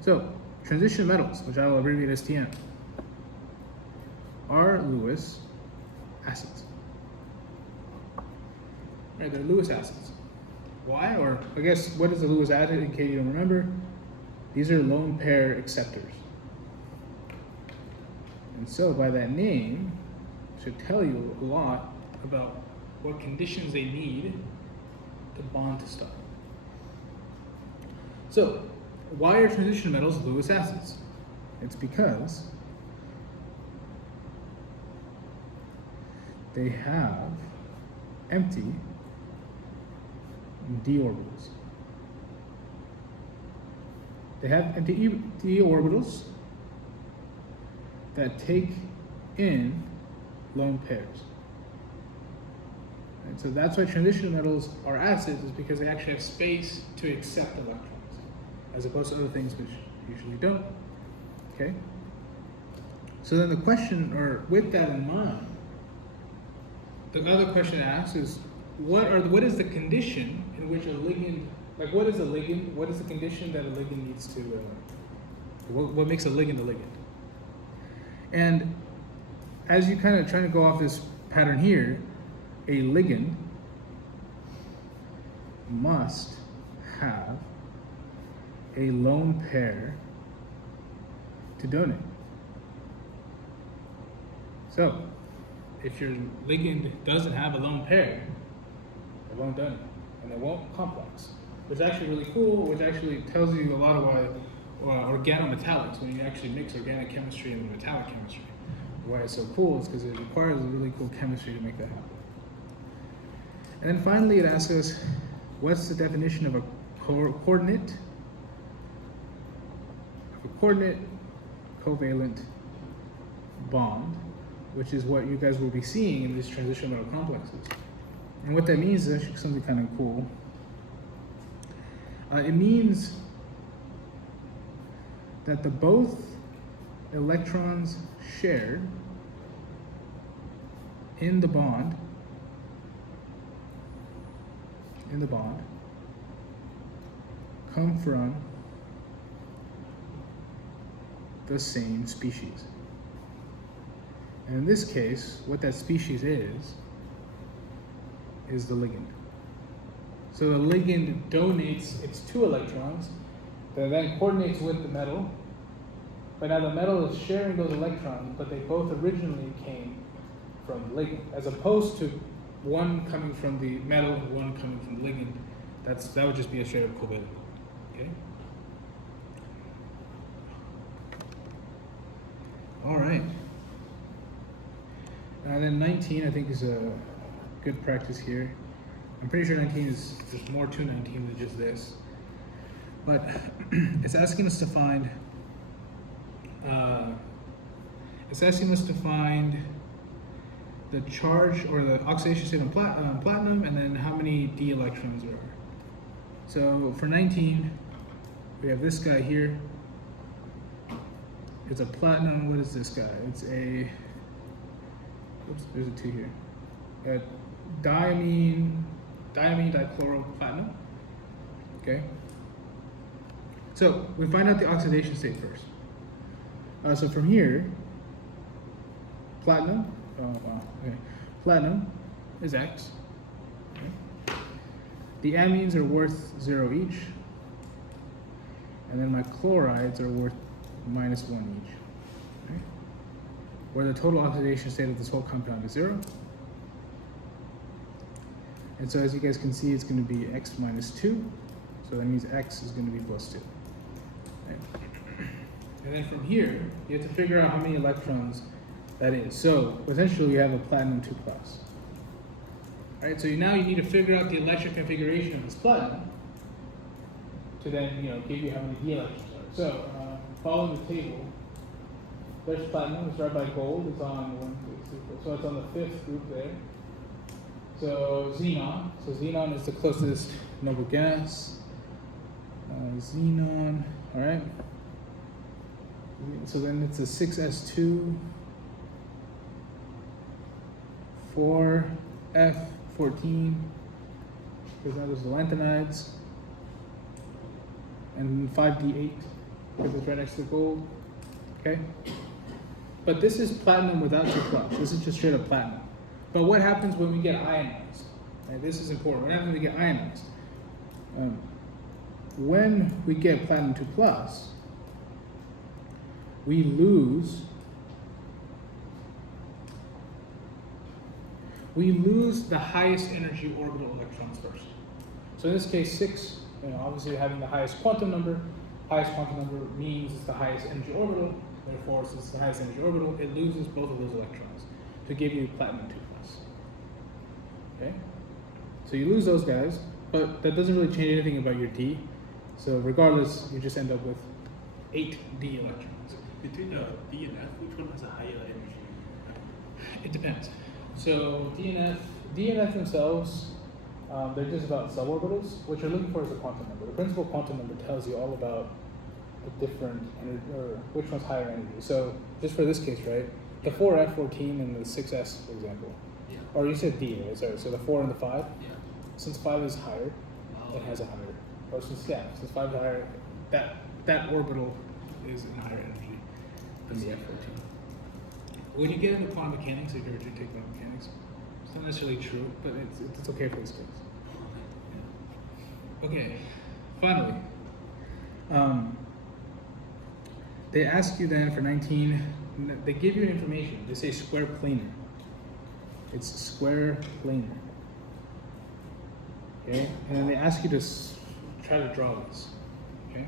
So transition metals, which I will abbreviate as TM, are Lewis acids. Right, they're Lewis acids. Why? Or I guess, what is a Lewis acid, in case you don't remember? These are lone pair acceptors. And so by that name, it should tell you a lot about what conditions they need to bond to stuff. So, why are transition metals Lewis acids? It's because they have empty d orbitals. They have empty d orbitals that take in lone pairs. And so that's why transition metals are acids, is because they actually have space to accept electrons, as opposed to other things which usually don't. Okay? So then the question, or with that in mind, the other question to ask is, what is the condition in which a ligand, like what is a ligand? What is the condition that a ligand needs to, what makes a ligand a ligand? And as you kind of trying to go off this pattern here, a ligand must have a lone pair to donate. So, if your ligand doesn't have a lone pair, it won't donate, and it won't complex. Which is actually really cool, which actually tells you a lot of why organometallics, when you actually mix organic chemistry and metallic chemistry, why it's so cool is because it requires a really cool chemistry to make that happen. And then finally, it asks us, what's the definition of a coordinate? A coordinate covalent bond, which is what you guys will be seeing in these transition metal complexes. And what that means is actually something kind of cool. It means that the both electrons shared in the bond come from the same species. And in this case, what that species is the ligand. So the ligand donates its 2 electrons that then coordinates with the metal, but now the metal is sharing those electrons, but they both originally came from the ligand, as opposed to one coming from the metal and one coming from the ligand. That would just be a straight up covalent bond. Okay? All right. And then 19, I think, is a good practice here. I'm pretty sure 19 is, there's more to 19 than just this. But it's asking us to find, the charge or the oxidation state on platinum, and then how many d electrons there are. So for 19, we have this guy here. It's a platinum. What is this guy? It's a, oops, there's a 2 here. Diamine dichloropplatinum. Okay. So we find out the oxidation state first. So from here, platinum. Okay. Platinum is X. Okay. The amines are worth 0 each, and then my chlorides are worth -1 each. Okay. Where the total oxidation state of this whole compound is 0. And so as you guys can see, it's going to be X minus 2. So that means X is going to be plus 2. Okay. And then from here, you have to figure out how many electrons that is. So essentially, you have a platinum 2+. All right. So now you need to figure out the electric configuration of this platinum to then, give you how many d electrons are. So following the table, there's platinum. It's right by gold. It's on 1, 2, 3, 4. So it's on the 5th group there. So xenon. So xenon is the closest noble gas. Xenon. All right. So then it's a 6s2. 4f14, because that was the lanthanides, and 5d8, because it's right next to gold. Okay? But this is platinum without 2+. This is just straight up platinum. But what happens when we get ionized? Right, this is important. What happens when we get ionized? When we get platinum 2+, we lose the highest energy orbital electrons first. So in this case, 6, obviously having the highest quantum number means it's the highest energy orbital. Therefore, since it's the highest energy orbital, it loses both of those electrons to give you platinum 2+. Okay? So you lose those guys, but that doesn't really change anything about your D. So regardless, you just end up with 8 D electrons. Between the D and F, which one has a higher energy? It depends. So D and F themselves, they're just about suborbitals. What you're looking for is the quantum number. The principal quantum number tells you all about the different energy, or which one's higher energy. So just for this case, right, the 4F14 and the 6S, for example. Yeah. Or you said D, right? Sorry. So the 4 and the 5. Yeah. Since 5 is higher, it has a higher. Or since 5 is higher, that orbital is in higher energy than the F14. When you get into quantum mechanics, if you were to take quantum mechanics, it's not necessarily true, but it's okay for this case. Yeah. Okay, finally, they ask you then for 19, they give you information. They say square planar. It's square planar. Okay, and then they ask you to try to draw this. Okay,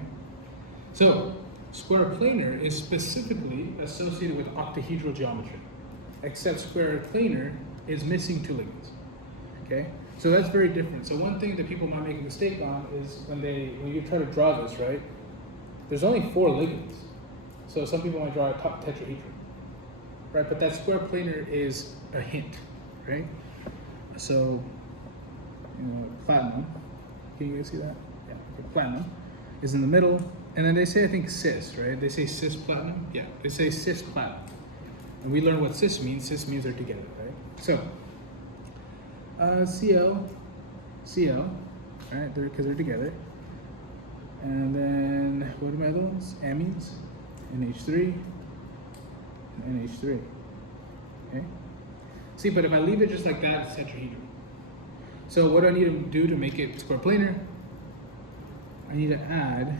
so square planar is specifically associated with octahedral geometry, except square planar is missing 2 ligands. Okay, so that's very different. So one thing that people might make a mistake on is when you try to draw this, right? There's only 4 ligands, so some people might draw a tetrahedron, right? But that square planar is a hint, right? So, platinum. Can you guys see that? Yeah. Okay. Platinum is in the middle. And then they say, I think, cis, right? They say cis platinum. Yeah, they say cis platinum. And we learn what cis means. Cis means they're together, right? So, Cl, right? Because they're together. And then, what are my other ones? Amines, NH3, and NH3. Okay? See, but if I leave it just like that, it's tetrahedron. So what do I need to do to make it square planar? I need to add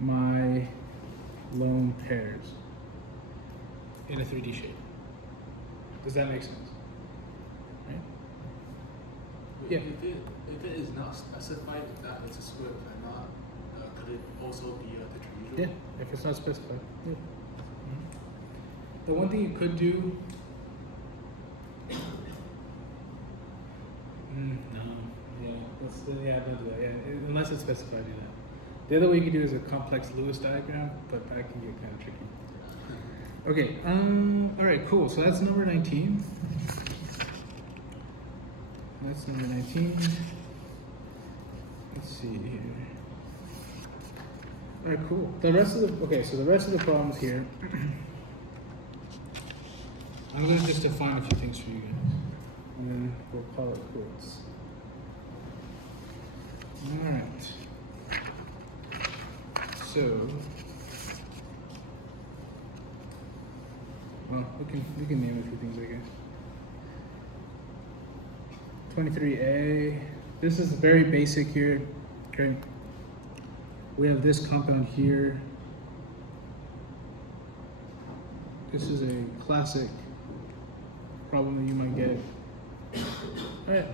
my lone pairs in a 3D shape. Does that make sense? Right? Yeah. If it is not specified that it's a square planar, could it also be a tetrahedron? Yeah, if it's not specified. Yeah. The one thing you could do. No. Yeah, don't do that. Yeah, unless it's specified in that. The other way you could do is a complex Lewis diagram, but that can get kind of tricky. Okay. All right. Cool. So that's number 19. That's number 19. Let's see here. All right. Cool. The rest of the problems here. I'm gonna just define a few things for you guys, and then we'll call it quits. All right. So, well, we can name a few things, I guess. 23A. This is very basic here. Okay. We have this compound here. This is a classic problem that you might get. All right.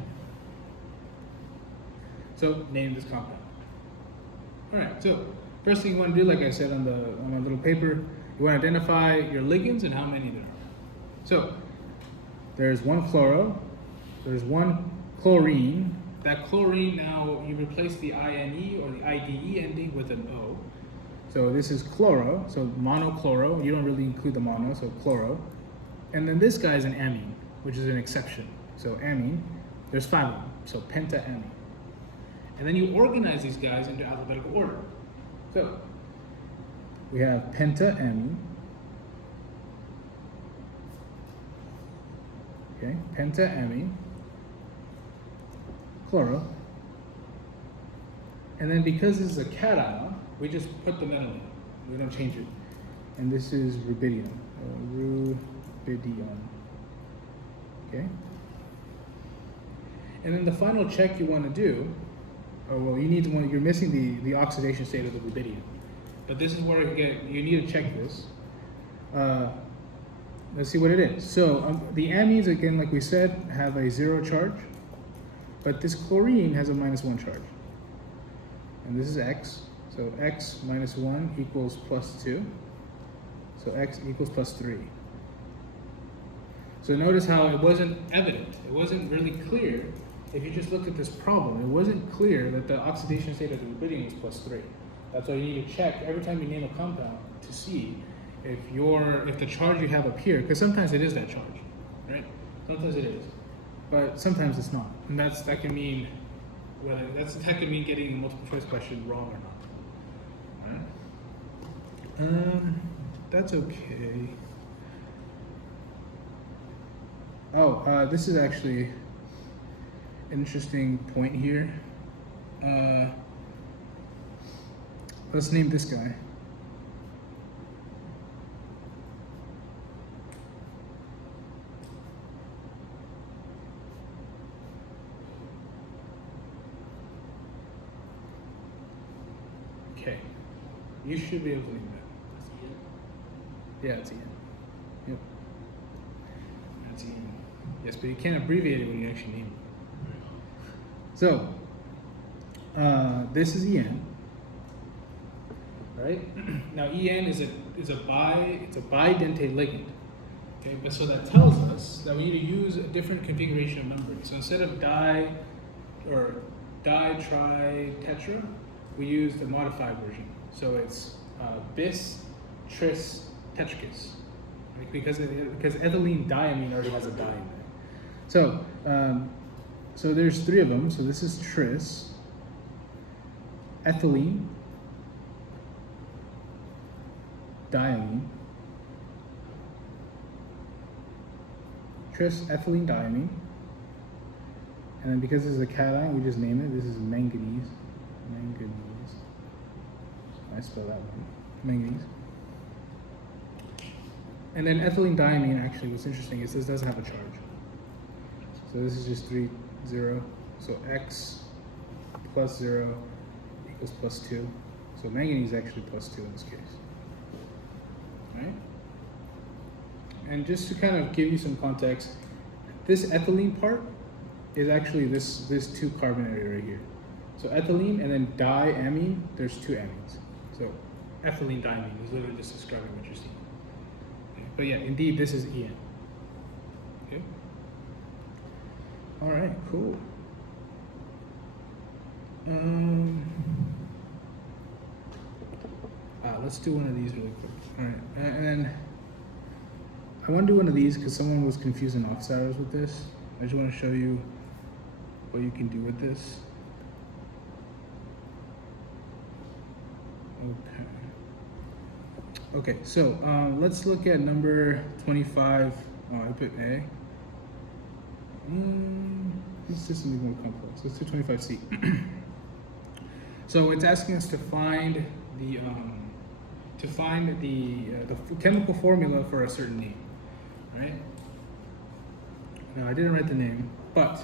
So name this compound. All right. So first thing you want to do, like I said on my little paper, you want to identify your ligands and how many there are. So there's one chloro, there's one chlorine. That chlorine, now you replace the INE or the IDE ending with an O. So this is chloro, so monochloro. You don't really include the mono, so chloro. And then this guy is an amine, which is an exception. So amine, there's 5 of them, so pentaamine. And then you organize these guys into alphabetical order. So we have pentaamine. Okay, pentaamine, chloro. And then because this is a cation, we just put the metal in. We don't change it. And this is rubidium. Rubidium. Okay? And then the final check you want to do, you need one, you're missing the oxidation state of the rubidium. But this is where you need to check this. Let's see what it is. So the amines, again, like we said, have a 0 charge. But this chlorine has a -1 charge. And this is X. So X minus 1 equals +2. So X equals +3. So notice how it wasn't evident. It wasn't really clear. If you just looked at this problem, it wasn't clear that the oxidation state of the rubidium was +3. That's why you need to check every time you name a compound to see if the charge you have up here, because sometimes it is that charge, right? Sometimes it is, but sometimes it's not, and that can mean getting a multiple choice question wrong or not. All right. That's okay. This is actually an interesting point here. Let's name this guy. Okay. You should be able to name that. Yeah, it's Ian. Yep. That's Ian. Yes, but you can't abbreviate it when you actually name it. So, this is En, right? Now En is a bidentate ligand. Okay, but so that tells us that we need to use a different configuration of membrane. So instead of di, tri, tetra, we use the modified version. So it's bis, tris, tetrachus, right? Because ethylene diamine already has a di in there. So there's 3 of them. So this is tris, ethylene, diamine, tris, ethylene, diamine, and then because this is a cation, we just name it. This is manganese. I spell that one. Manganese. And then ethylene diamine, actually, what's interesting is this doesn't have a charge. So this is just 3, 0. So X plus 0 equals +2. So manganese is actually +2 in this case. Right? And just to kind of give you some context, this ethylene part is actually this 2 carbon area right here. So ethylene and then diamine, there's 2 amines. So ethylene diamine is literally just describing what you're seeing. Okay. But yeah, indeed, this is En. Okay. All right, cool. Let's do one of these really quick. All right, and then I want to do one of these because someone was confusing office hours with this. I just want to show you what you can do with this. Okay, so let's look at number 25. Oh, I put A. Let's do something more complex. Let's do 25C. So it's asking us to find the chemical formula for a certain name, right? Now I didn't write the name, but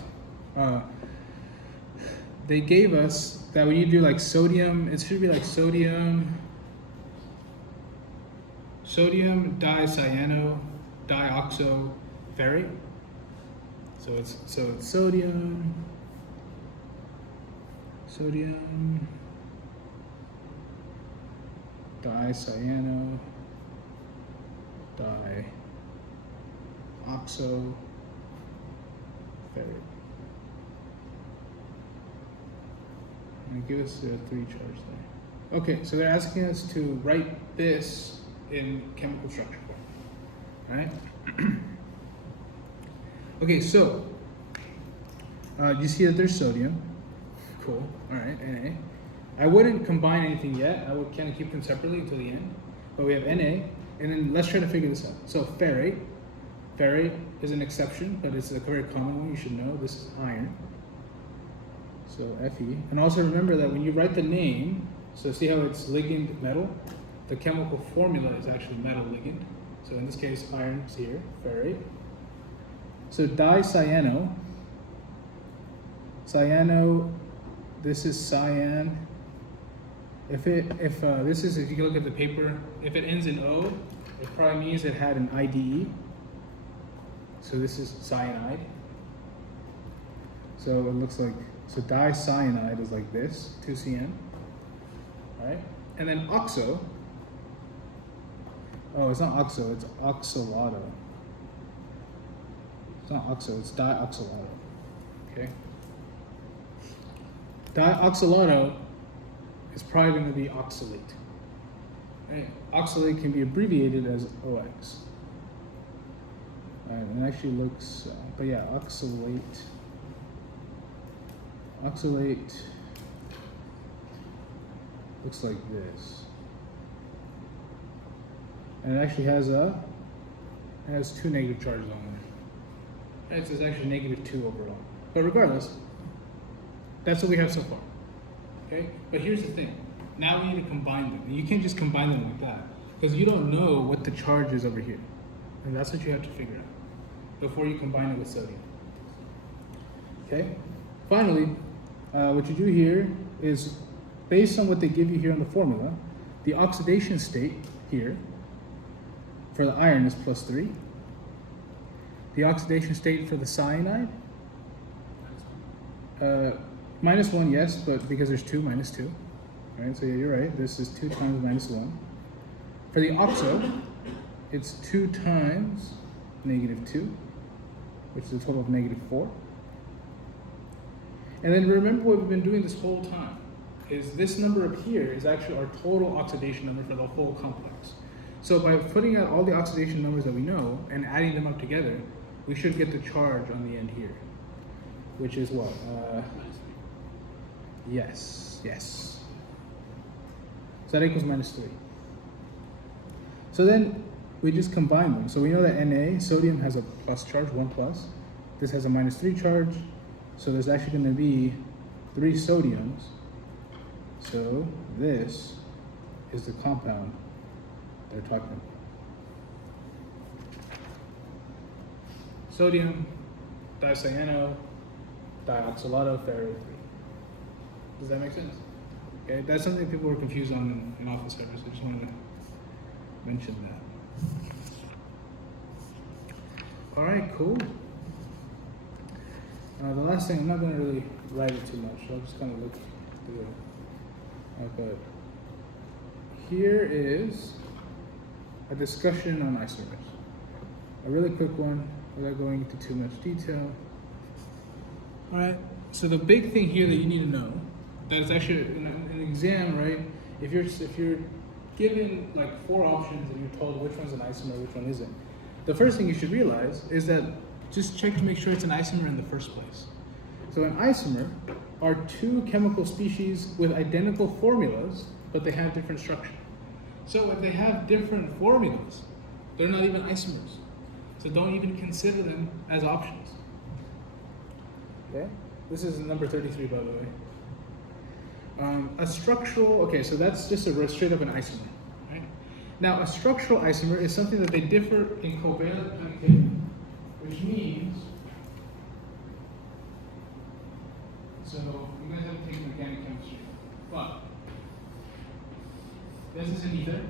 they gave us that when you do like sodium, it should be like sodium dicyano dioxoferrate. So it's sodium dicyano dioxoferrate. And give us 3 charge there. Okay, so they're asking us to write this in chemical structure form, right? Okay, so you see that there's sodium. Cool. All right, Na. I wouldn't combine anything yet. I would kind of keep them separately until the end. But we have Na, and then let's try to figure this out. So ferrate is an exception, but it's a very common one. You should know. This is iron. So Fe. And also remember that when you write the name, so see how it's ligand metal? The chemical formula is actually metal ligand. So in this case, iron is here, ferrate. So dicyano, this is cyan. If you look at the paper, if it ends in O, it probably means it had an IDE. So this is cyanide. So it looks like, so dicyanide is like this, 2CN, right? And then oxo, oh, it's not oxo, it's oxalato. It's not oxo, it's dioxalato, okay? Dioxalato is probably going to be oxalate. Right? Oxalate can be abbreviated as OX. Right, and it actually looks, but yeah, oxalate. Oxalate looks like this. And it actually has 2 negative charges on it. Right, so it's actually -2 overall. But regardless, that's what we have so far. Okay? But here's the thing. Now we need to combine them. And you can't just combine them like that, because you don't know what the charge is over here. And that's what you have to figure out before you combine it with sodium. Okay? Finally, what you do here is, based on what they give you here in the formula, the oxidation state here for the iron is +3. The oxidation state for the cyanide, -1, yes, but because there's 2, -2. Right, so yeah, you're right. This is 2 times -1. For the oxo, it's 2 times -2, which is a total of -4. And then remember what we've been doing this whole time is this number up here is actually our total oxidation number for the whole complex. So by putting out all the oxidation numbers that we know and adding them up together, we should get the charge on the end here, which is what? Yes. So that equals -3. So then we just combine them. So we know that Na, sodium has a plus charge, 1 plus. This has a -3 charge. So there's actually going to be 3 sodiums. So this is the compound they're talking about. Sodium, dicyano, dioxalato, ferrate 3. Does that make sense? Okay, that's something people were confused on in office hours. I just wanted to mention that. All right, cool. The last thing, I'm not going to really write it too much, so I'll just kind of look through it. But here is a discussion on isomers. a really quick one without going into too much detail. All right, so the big thing here that you need to know, that it's actually an exam, right? If you're given like 4 options and you're told which one's an isomer, which one isn't, the first thing you should realize is that just check to make sure it's an isomer in the first place. So an isomer are 2 chemical species with identical formulas, but they have different structure. So if they have different formulas, they're not even isomers. So don't even consider them as options. Okay? This is number 33, by the way. A structural, okay, so that's just straight up an isomer, right? Now, a structural isomer is something that they differ in covalent connectivity, which means, so you guys have taken organic chemistry, but this is an ether.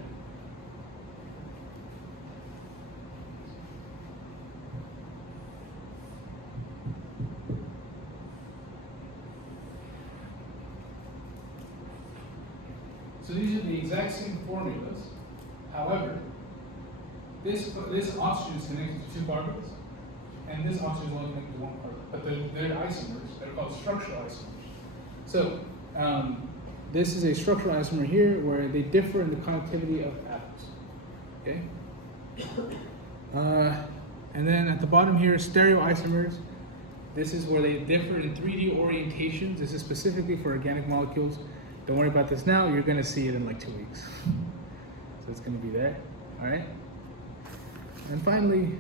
So these are the exact same formulas. However, this oxygen is connected to 2 carbons, and this oxygen is only connected to 1 carbon. But they're isomers. They're called structural isomers. So this is a structural isomer here where they differ in the connectivity of atoms. Okay. And then at the bottom here, stereoisomers. This is where they differ in 3D orientations. This is specifically for organic molecules. Don't worry about this now. You're going to see it in like 2 weeks. So it's going to be there. All right. And finally,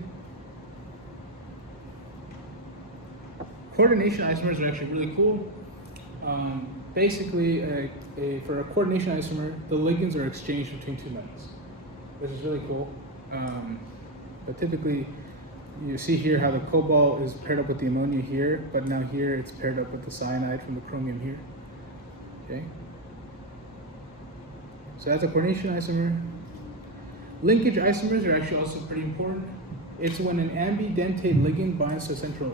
coordination isomers are actually really cool. Basically, for a coordination isomer, the ligands are exchanged between 2 metals, which is really cool. But typically, you see here how the cobalt is paired up with the ammonia here, but now here it's paired up with the cyanide from the chromium here. Okay. So that's a coordination isomer. Linkage isomers are actually also pretty important. It's when an ambidentate ligand binds to a central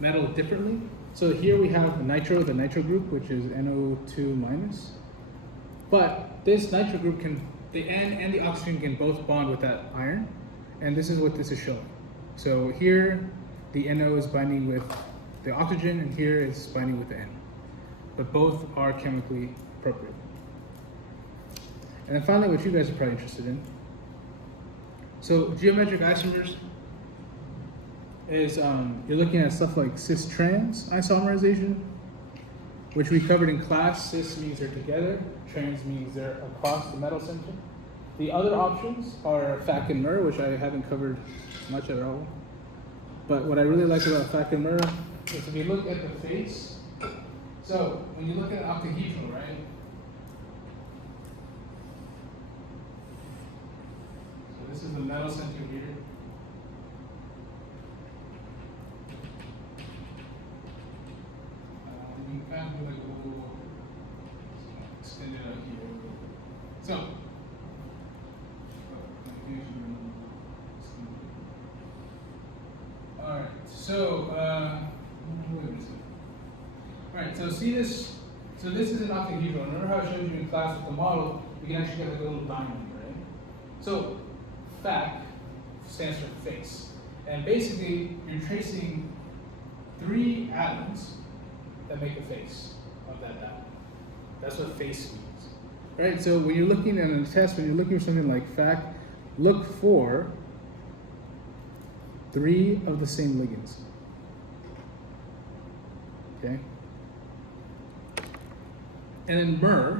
metal differently. So here we have the nitro group, which is NO2 minus. But this nitro group the N and the oxygen can both bond with that iron. And this is what this is showing. So here, the NO is binding with the oxygen, and here it's binding with the N. But both are chemically appropriate. And then finally, what you guys are probably interested in. So geometric isomers is you're looking at stuff like cis-trans isomerization, which we covered in class. Cis means they're together, trans means they're across the metal center. The other options are FAC and MER, which I haven't covered much at all. But what I really like about FAC and MER is if you look at the face. So when you look at an octahedral, right? So this is the metal center here. You can kind of do like a little extend it out here. So. All right. So wait a second. All right, so see this, so this is an octahedral. Remember how I showed you in class with the model, we can actually get like a little diamond, right? So FAC stands for face. And basically, you're tracing 3 atoms that make a face of that diamond. That's what face means. Right, so when you're looking at a test, when you're looking for something like FAC, look for 3 of the same ligands. Okay? And then MER